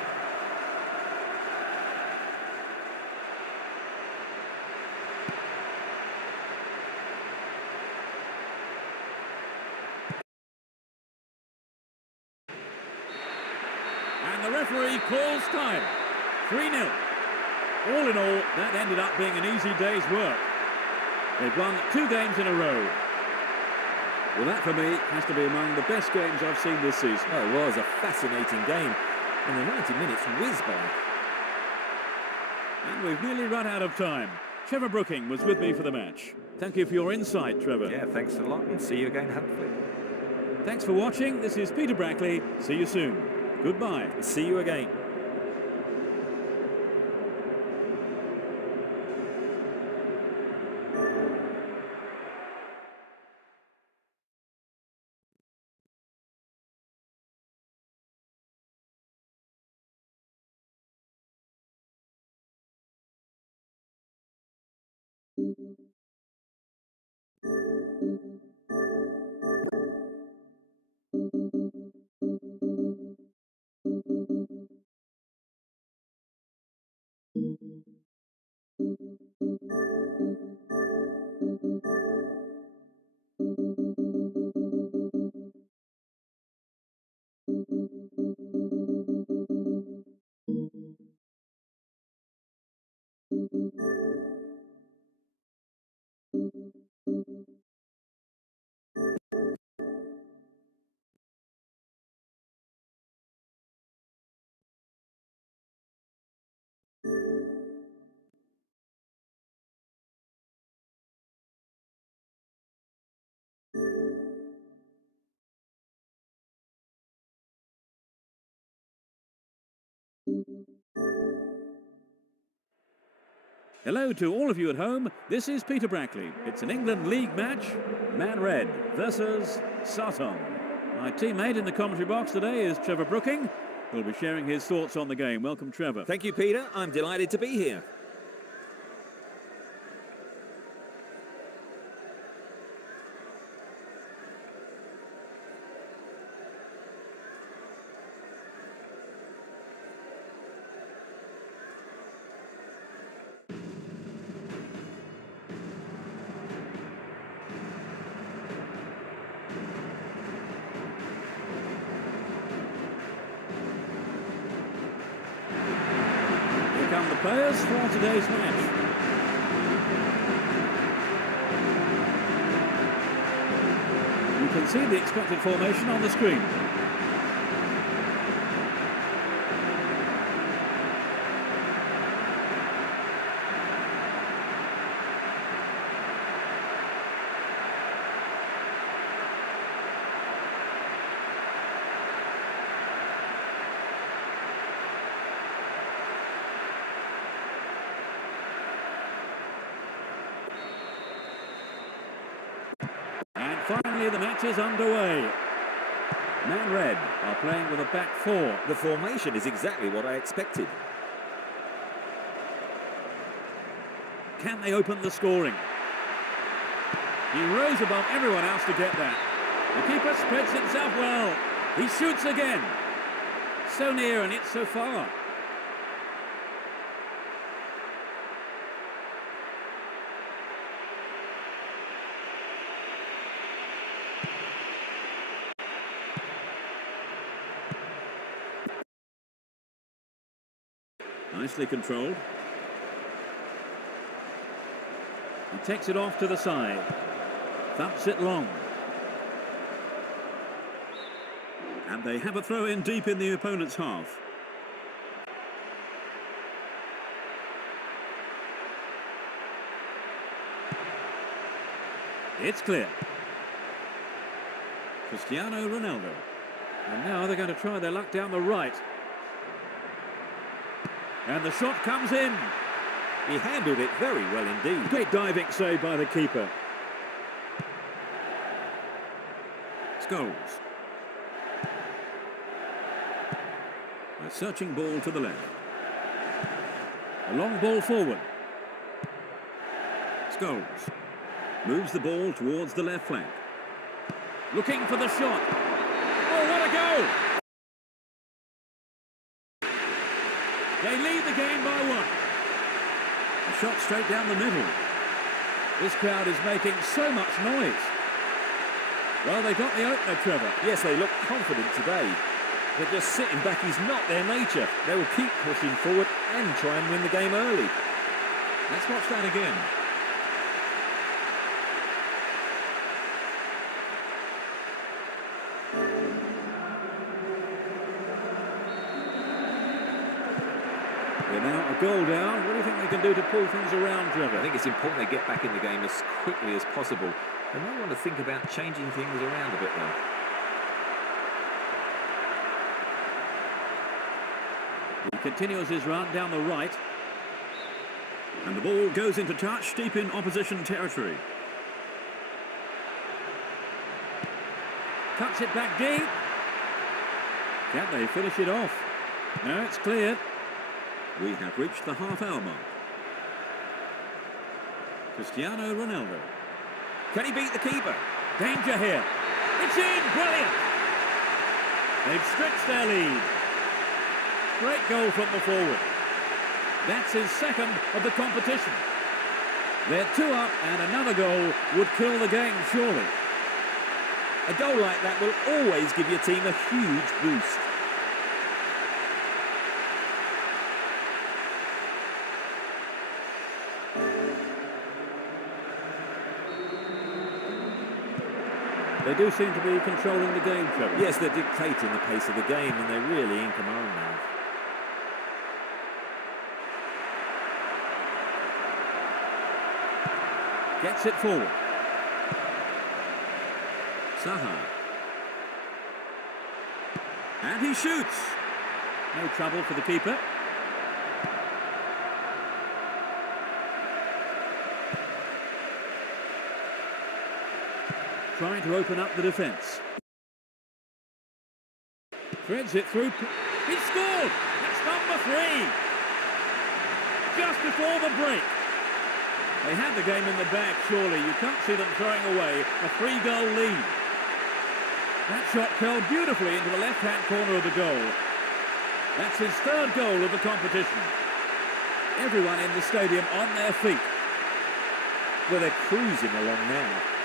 And the referee calls time. 3-0. All in all, that ended up being an easy day's work. They've won 2 games in a row. Well, that for me has to be among the best games I've seen this season. Oh, it was a fascinating game, and the 90 minutes whizzed by. And we've nearly run out of time. Trevor Brooking was with me for the match. Thank you for your insight, Trevor. Yeah, thanks a lot, and see you again, hopefully. Thanks for watching. This is Peter Brackley. See you soon. Goodbye. See you again. Hello to all of you at home. This is Peter Brackley. It's an England League match. Man Red versus Sutton. My teammate in the commentary box today is Trevor Brooking, who'll be sharing his thoughts on the game. Welcome, Trevor. Thank you, Peter. I'm delighted to be here. Here come the players for today's match. You can see the expected formation on the screen. Finally, the match is underway. Man Red are playing with a back four. The formation is exactly what I expected. Can they open the scoring? He rose above everyone else to get that. The keeper spreads himself well. He shoots again. So near and it's so far. Nicely controlled. He takes it off to the side. Thumps it long. And they have a throw in deep in the opponent's half. It's clear. Cristiano Ronaldo. And now they're going to try their luck down the right. And the shot comes in. He handled it very well indeed. Great diving save by the keeper. Scholes. A searching ball to the left. A long ball forward. Scholes moves the ball towards the left flank. Looking for the shot. Oh, what a goal! They lead the game by one. A shot straight down the middle. This crowd is making so much noise. Well, they got the opener, Trevor. Yes, they look confident today. But just sitting back is not their nature. They will keep pushing forward and try and win the game early. Let's watch that again. They're now a goal down. What do you think they can do to pull things around, Trevor? I think it's important they get back in the game as quickly as possible. They might want to think about changing things around a bit though. He continues his run down the right. And the ball goes into touch deep in opposition territory. Cuts it back deep. Can they finish it off? No, it's cleared. We have reached the half-hour mark. Cristiano Ronaldo. Can he beat the keeper? Danger here. It's in. Brilliant. They've stretched their lead. Great goal from the forward. That's his second of the competition. They're 2 up and another goal would kill the game, surely. A goal like that will always give your team a huge boost. They do seem to be controlling the game, Trevor. Yes, they're dictating the pace of the game, and they're really in command now. Gets it forward. Saha. And he shoots. No trouble for the keeper. Trying to open up the defence. Threads it through. He scored! That's number 3! Just before the break. They had the game in the bag, surely. You can't see them throwing away a 3-goal lead. That shot curled beautifully into the left-hand corner of the goal. That's his 3rd goal of the competition. Everyone in the stadium on their feet. Well, they're cruising along now.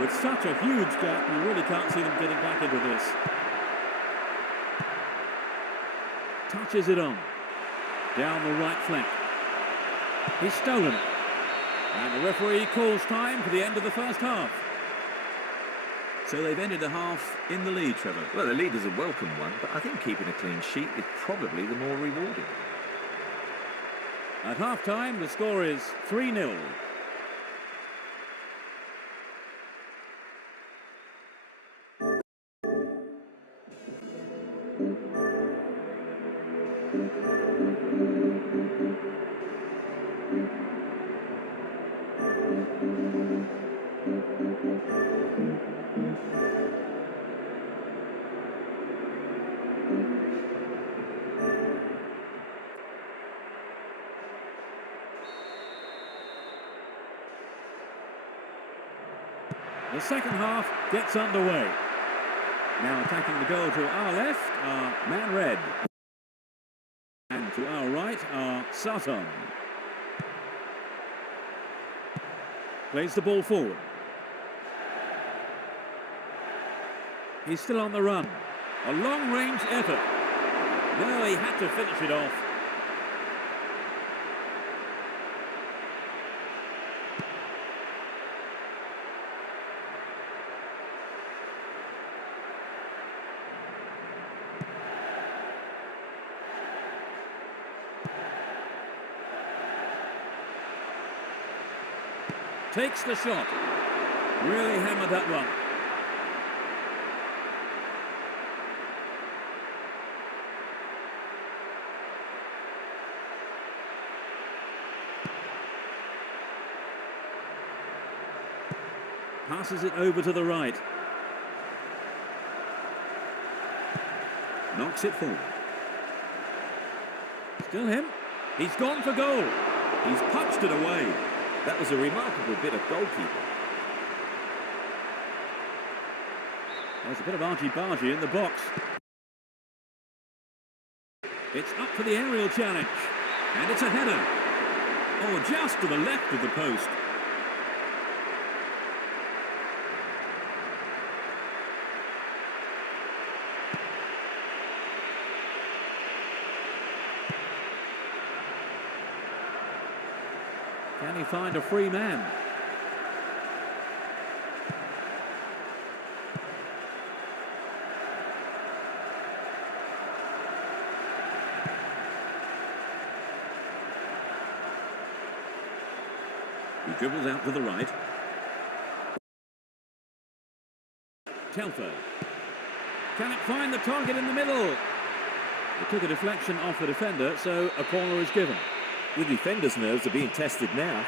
With such a huge gap, you really can't see them getting back into this. Touches it on. Down the right flank. He's stolen it. And the referee calls time for the end of the first half. So they've ended the half in the lead, Trevor. Well, the lead is a welcome one, but I think keeping a clean sheet is probably the more rewarding. At half-time, the score is 3-0. The second half gets underway. Now attacking the goal to our left are Man Red. And to our right are Sutton. Plays the ball forward. He's still on the run. A long-range effort. No, he had to finish it off. Takes the shot. Really hammered that one. Passes it over to the right. Knocks it forward. Still him. He's gone for goal. He's punched it away. That was a remarkable bit of goalkeeping. There's a bit of argy-bargy in the box. It's up for the aerial challenge. And it's a header. Oh, just to the left of the post. Can he find a free man? He dribbles out to the right. Telfer. Can it find the target in the middle? It took a deflection off the defender, so a corner is given. The defenders' nerves are being tested now.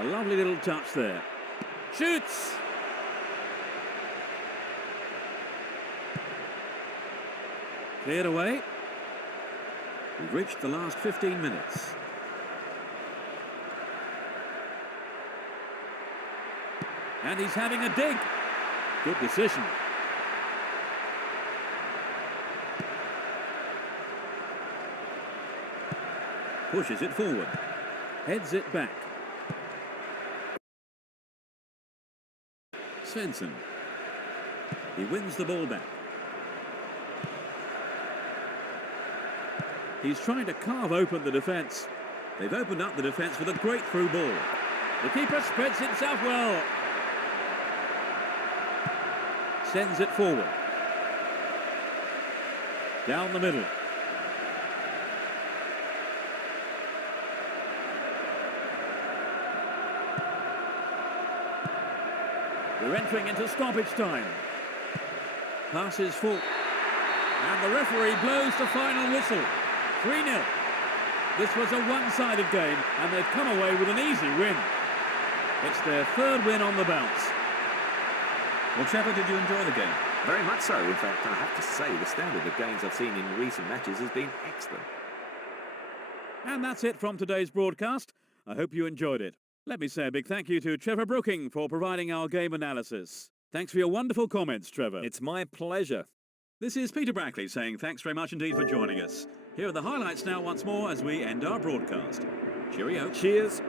A lovely little touch there. Shoots! Cleared away. We've reached the last 15 minutes. And he's having a dig. Good decision. Pushes it forward. Heads it back. Svensson. He wins the ball back. He's trying to carve open the defence. They've opened up the defence with a great through ball. The keeper spreads himself well. Sends it forward. Down the middle. We're entering into stoppage time. Pass is full. And the referee blows the final whistle. 3-0. This was a one-sided game, and they've come away with an easy win. It's their third win on the bounce. Well, Trevor, did you enjoy the game? Very much so. In fact, I have to say the standard of games I've seen in recent matches has been excellent. And that's it from today's broadcast. I hope you enjoyed it. Let me say a big thank you to Trevor Brooking for providing our game analysis. Thanks for your wonderful comments, Trevor. It's my pleasure. This is Peter Brackley saying thanks very much indeed for joining us. Here are the highlights now once more as we end our broadcast. Cheerio. Cheers.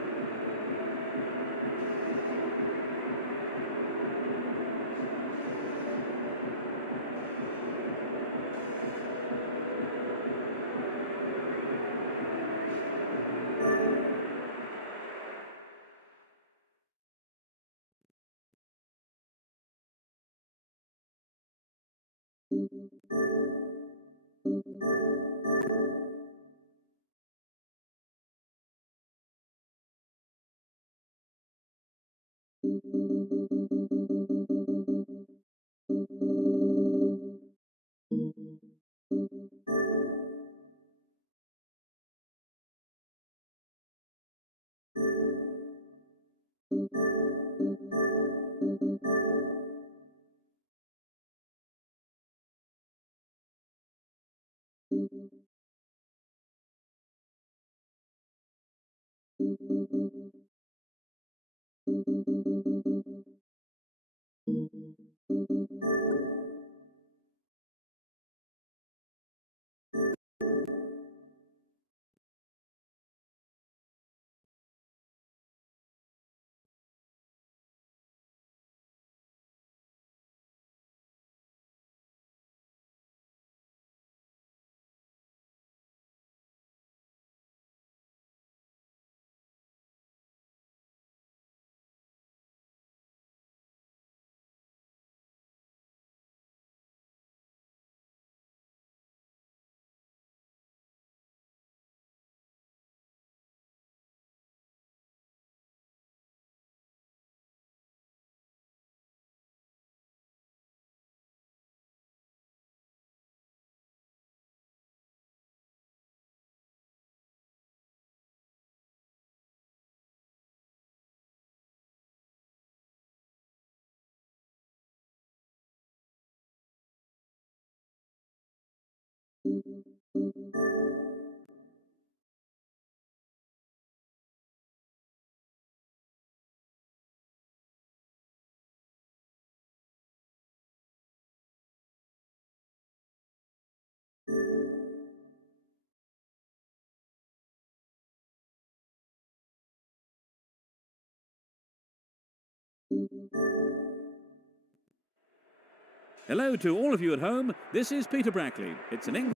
Hello to all of you at home. This is Peter Brackley. It's an England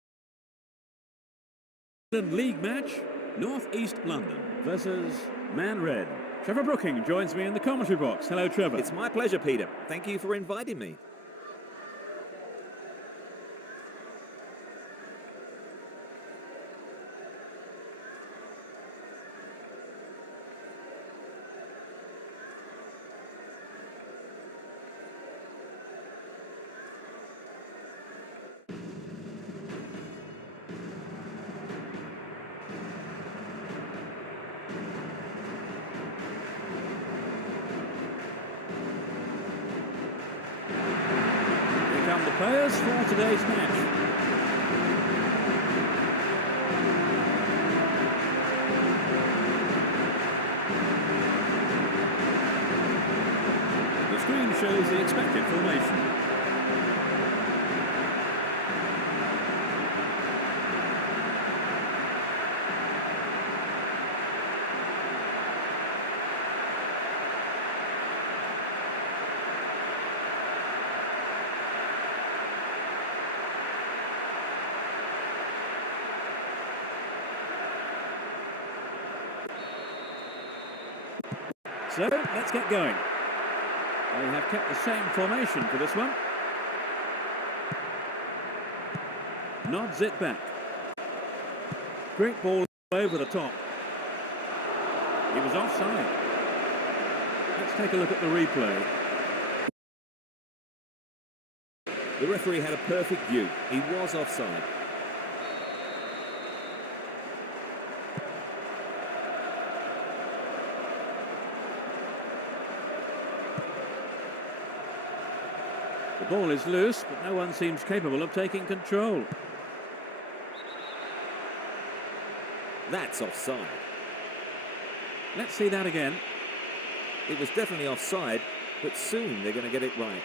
League match. North East London versus Man Red. Trevor Brooking joins me in the commentary box. Hello, Trevor. It's my pleasure, Peter. Thank you for inviting me. Here come the players for today's match. The screen shows the expected formation. So, let's get going. They have kept the same formation for this one. Nods it back. Great ball over the top. He was offside. Let's take a look at the replay. The referee had a perfect view. He was offside. The ball is loose, but no one seems capable of taking control. That's offside. Let's see that again. It was definitely offside, but soon they're going to get it right.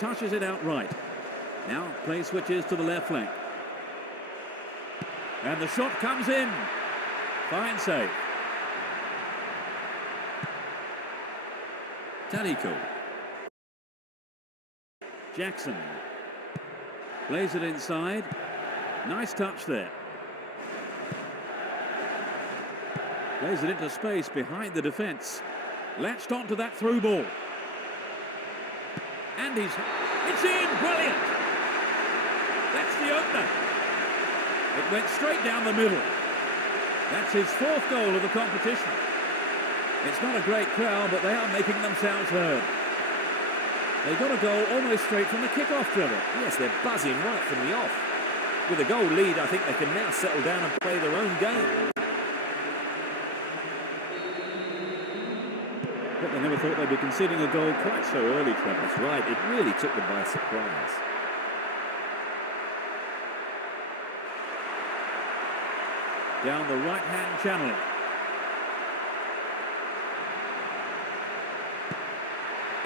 Touches it out right. Now play switches to the left flank. And the shot comes in. Fine save. Tarico. Jackson. Plays it inside. Nice touch there. Plays it into space behind the defence. Latched onto that through ball. And it's in! Brilliant! That's the opener. It went straight down the middle. That's his fourth goal of the competition. It's not a great crowd, but they are making themselves heard. They got a goal almost straight from the kick-off, Trevor. Yes, they're buzzing right from the off. With a goal lead, I think they can now settle down and play their own game. But they never thought they'd be conceding a goal quite so early, Trevor. That's right, it really took them by surprise. Down the right-hand channel.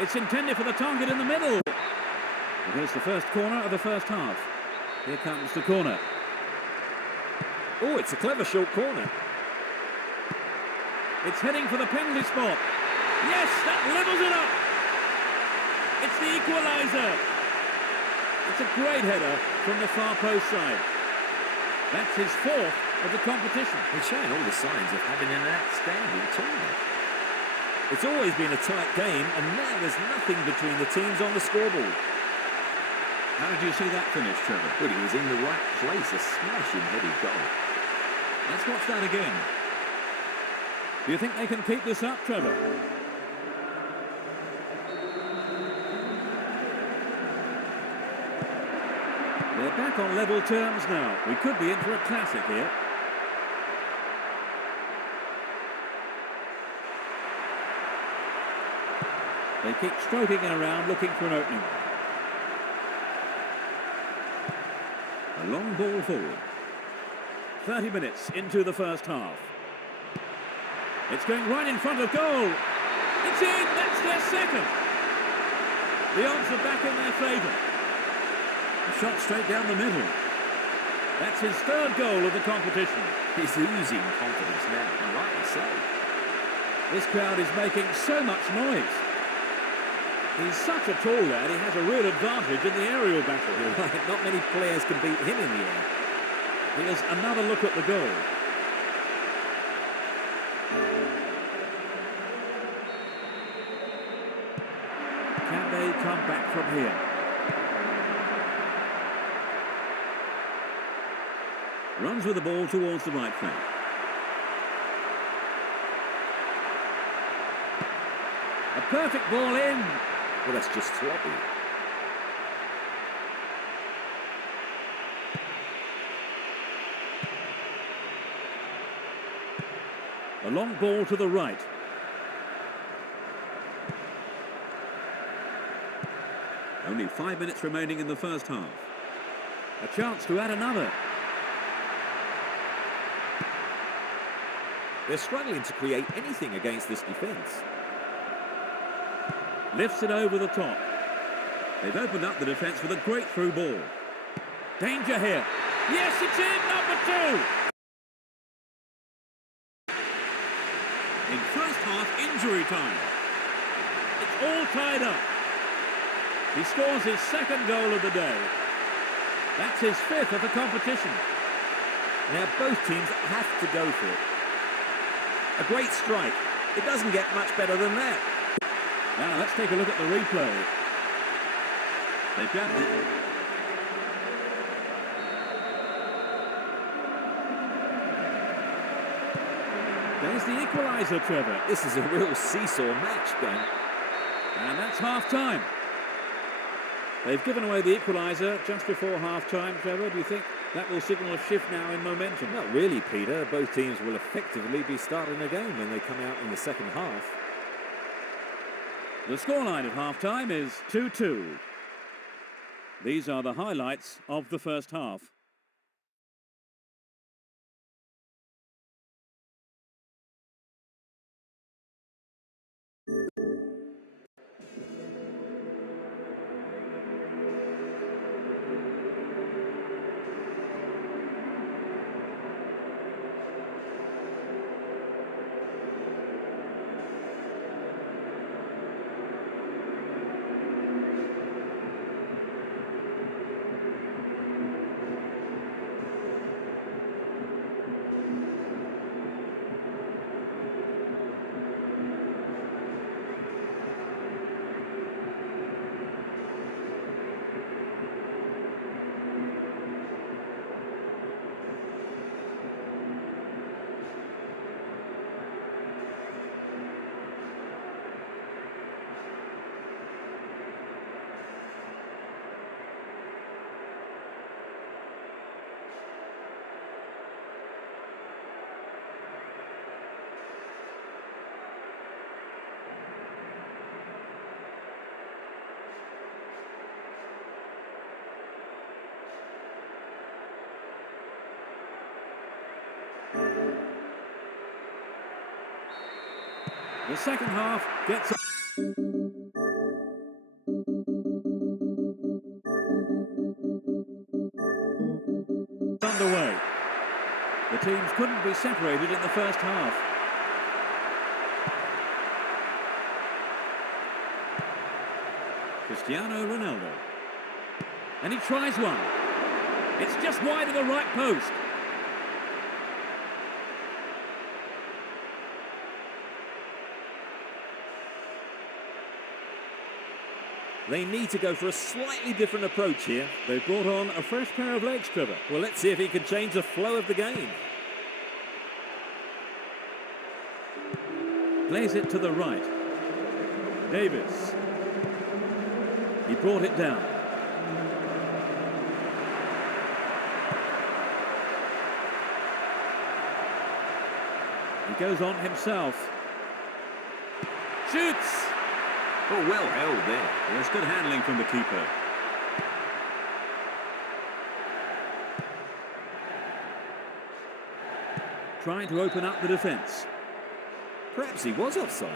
It's intended for the target in the middle. And here's the first corner of the first half. Here comes the corner. Oh, it's a clever short corner. It's heading for the penalty spot. Yes, that levels it up. It's the equaliser. It's a great header from the far post side. That's his fourth of the competition. He's showing all the signs of having an outstanding tournament. It's always been a tight game, and now there's nothing between the teams on the scoreboard. How did you see that finish, Trevor? Well, he was in the right place, a smashing headed goal. Let's watch that again. Do you think they can keep this up, Trevor? They're back on level terms now. We could be in for a classic here. They keep stroking it around, looking for an opening. A long ball forward. 30 minutes into the first half. It's going right in front of goal. It's in! That's their second. The odds are back in their favour. A shot straight down the middle. That's his third goal of the competition. He's oozing confidence now, and rightly so. This crowd is making so much noise. He's such a tall lad, he has a real advantage in the aerial battle here. Right, not many players can beat him in the air. Here's another look at the goal. Can they come back from here? Runs with the ball towards the right flank. A perfect ball in. Well, that's just sloppy. A long ball to the right. Only 5 minutes remaining in the first half. A chance to add another. They're struggling to create anything against this defence. Lifts it over the top. They've opened up the defence with a great through ball. Danger here. Yes, it's in, number 2. In first half injury time. It's all tied up. He scores his second goal of the day. That's his fifth of the competition. Now both teams have to go for it. A great strike. It doesn't get much better than that. Now let's take a look at the replay. They've got it. There's the equaliser, Trevor. This is a real seesaw match going. And that's half-time. They've given away the equaliser just before half-time, Trevor. Do you think that will signal a shift now in momentum? Not really, Peter. Both teams will effectively be starting again when they come out in the second half. The scoreline at half-time is 2-2. These are the highlights of the first half. The second half gets underway. The teams couldn't be separated in the first half. Cristiano Ronaldo. And he tries one. It's just wide of the right post. They need to go for a slightly different approach here. They've brought on a fresh pair of legs, Trevor. Well, let's see if he can change the flow of the game. Plays it to the right. Davis. He brought it down. He goes on himself. Shoots! Oh, well held there. There's good handling from the keeper. Trying to open up the defence. Perhaps he was offside.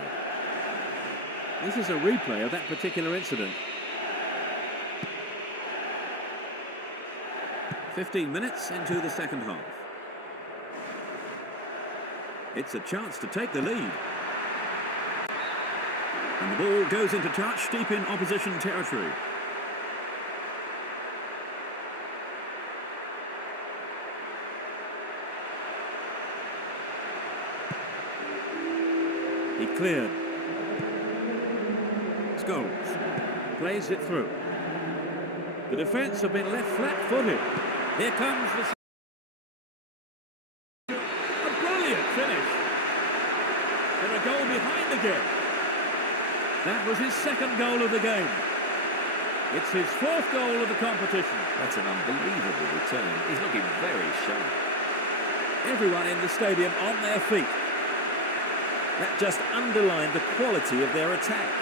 This is a replay of that particular incident. 15 minutes into the second half. It's a chance to take the lead. And the ball goes into touch deep in opposition territory. He cleared. Scholes plays it through. The defence have been left flat-footed. Here comes the... A brilliant finish. And a goal behind again. That was his second goal of the game. It's his fourth goal of the competition. That's an unbelievable return. He's looking very sharp. Everyone in the stadium on their feet. That just underlined the quality of their attack.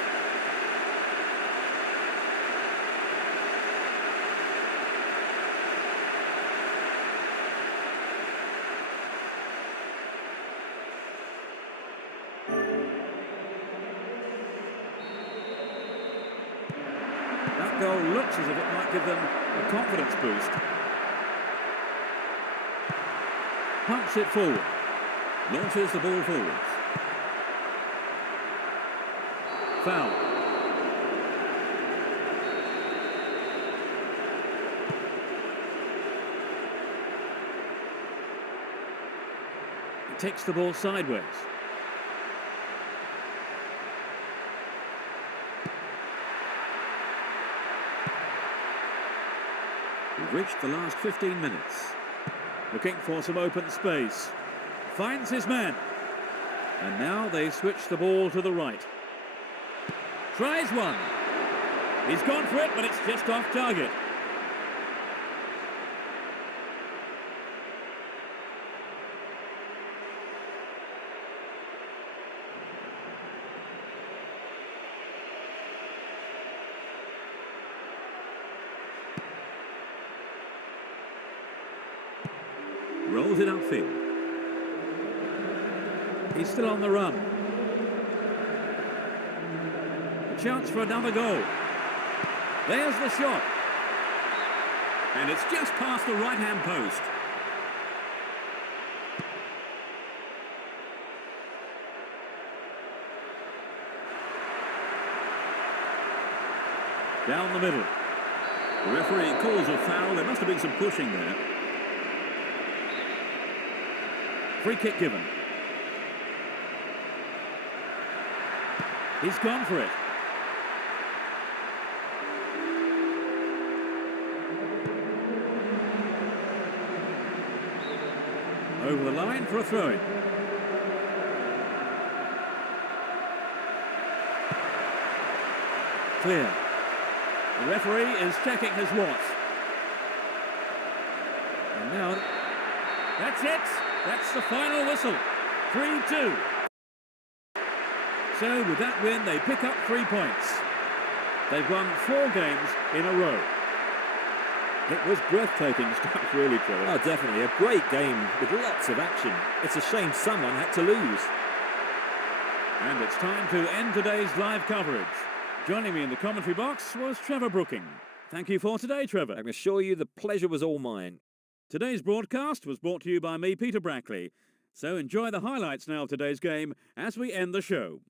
That goal looks as if it might give them a confidence boost. Pumps it forward. Launches the ball forwards. Foul. Takes the ball sideways. We've reached the last 15 minutes. Looking for some open space. Finds his man. And now they switch the ball to the right. Tries one. He's gone for it, but it's just off target. Rolls it upfield. He's still on the run. A chance for another goal. There's the shot. And it's just past the right-hand post. Down the middle. The referee calls a foul. There must have been some pushing there. Free kick given. He's gone for it. Over the line for a throw-in. Clear. The referee is checking his watch. And now, that's it. That's the final whistle. 3-2. So with that win, they pick up 3 points. They've won 4 games in a row. It was breathtaking stuff, really, Trevor. Oh, definitely. A great game with lots of action. It's a shame someone had to lose. And it's time to end today's live coverage. Joining me in the commentary box was Trevor Brooking. Thank you for today, Trevor. I can assure you the pleasure was all mine. Today's broadcast was brought to you by me, Peter Brackley. So enjoy the highlights now of today's game as we end the show.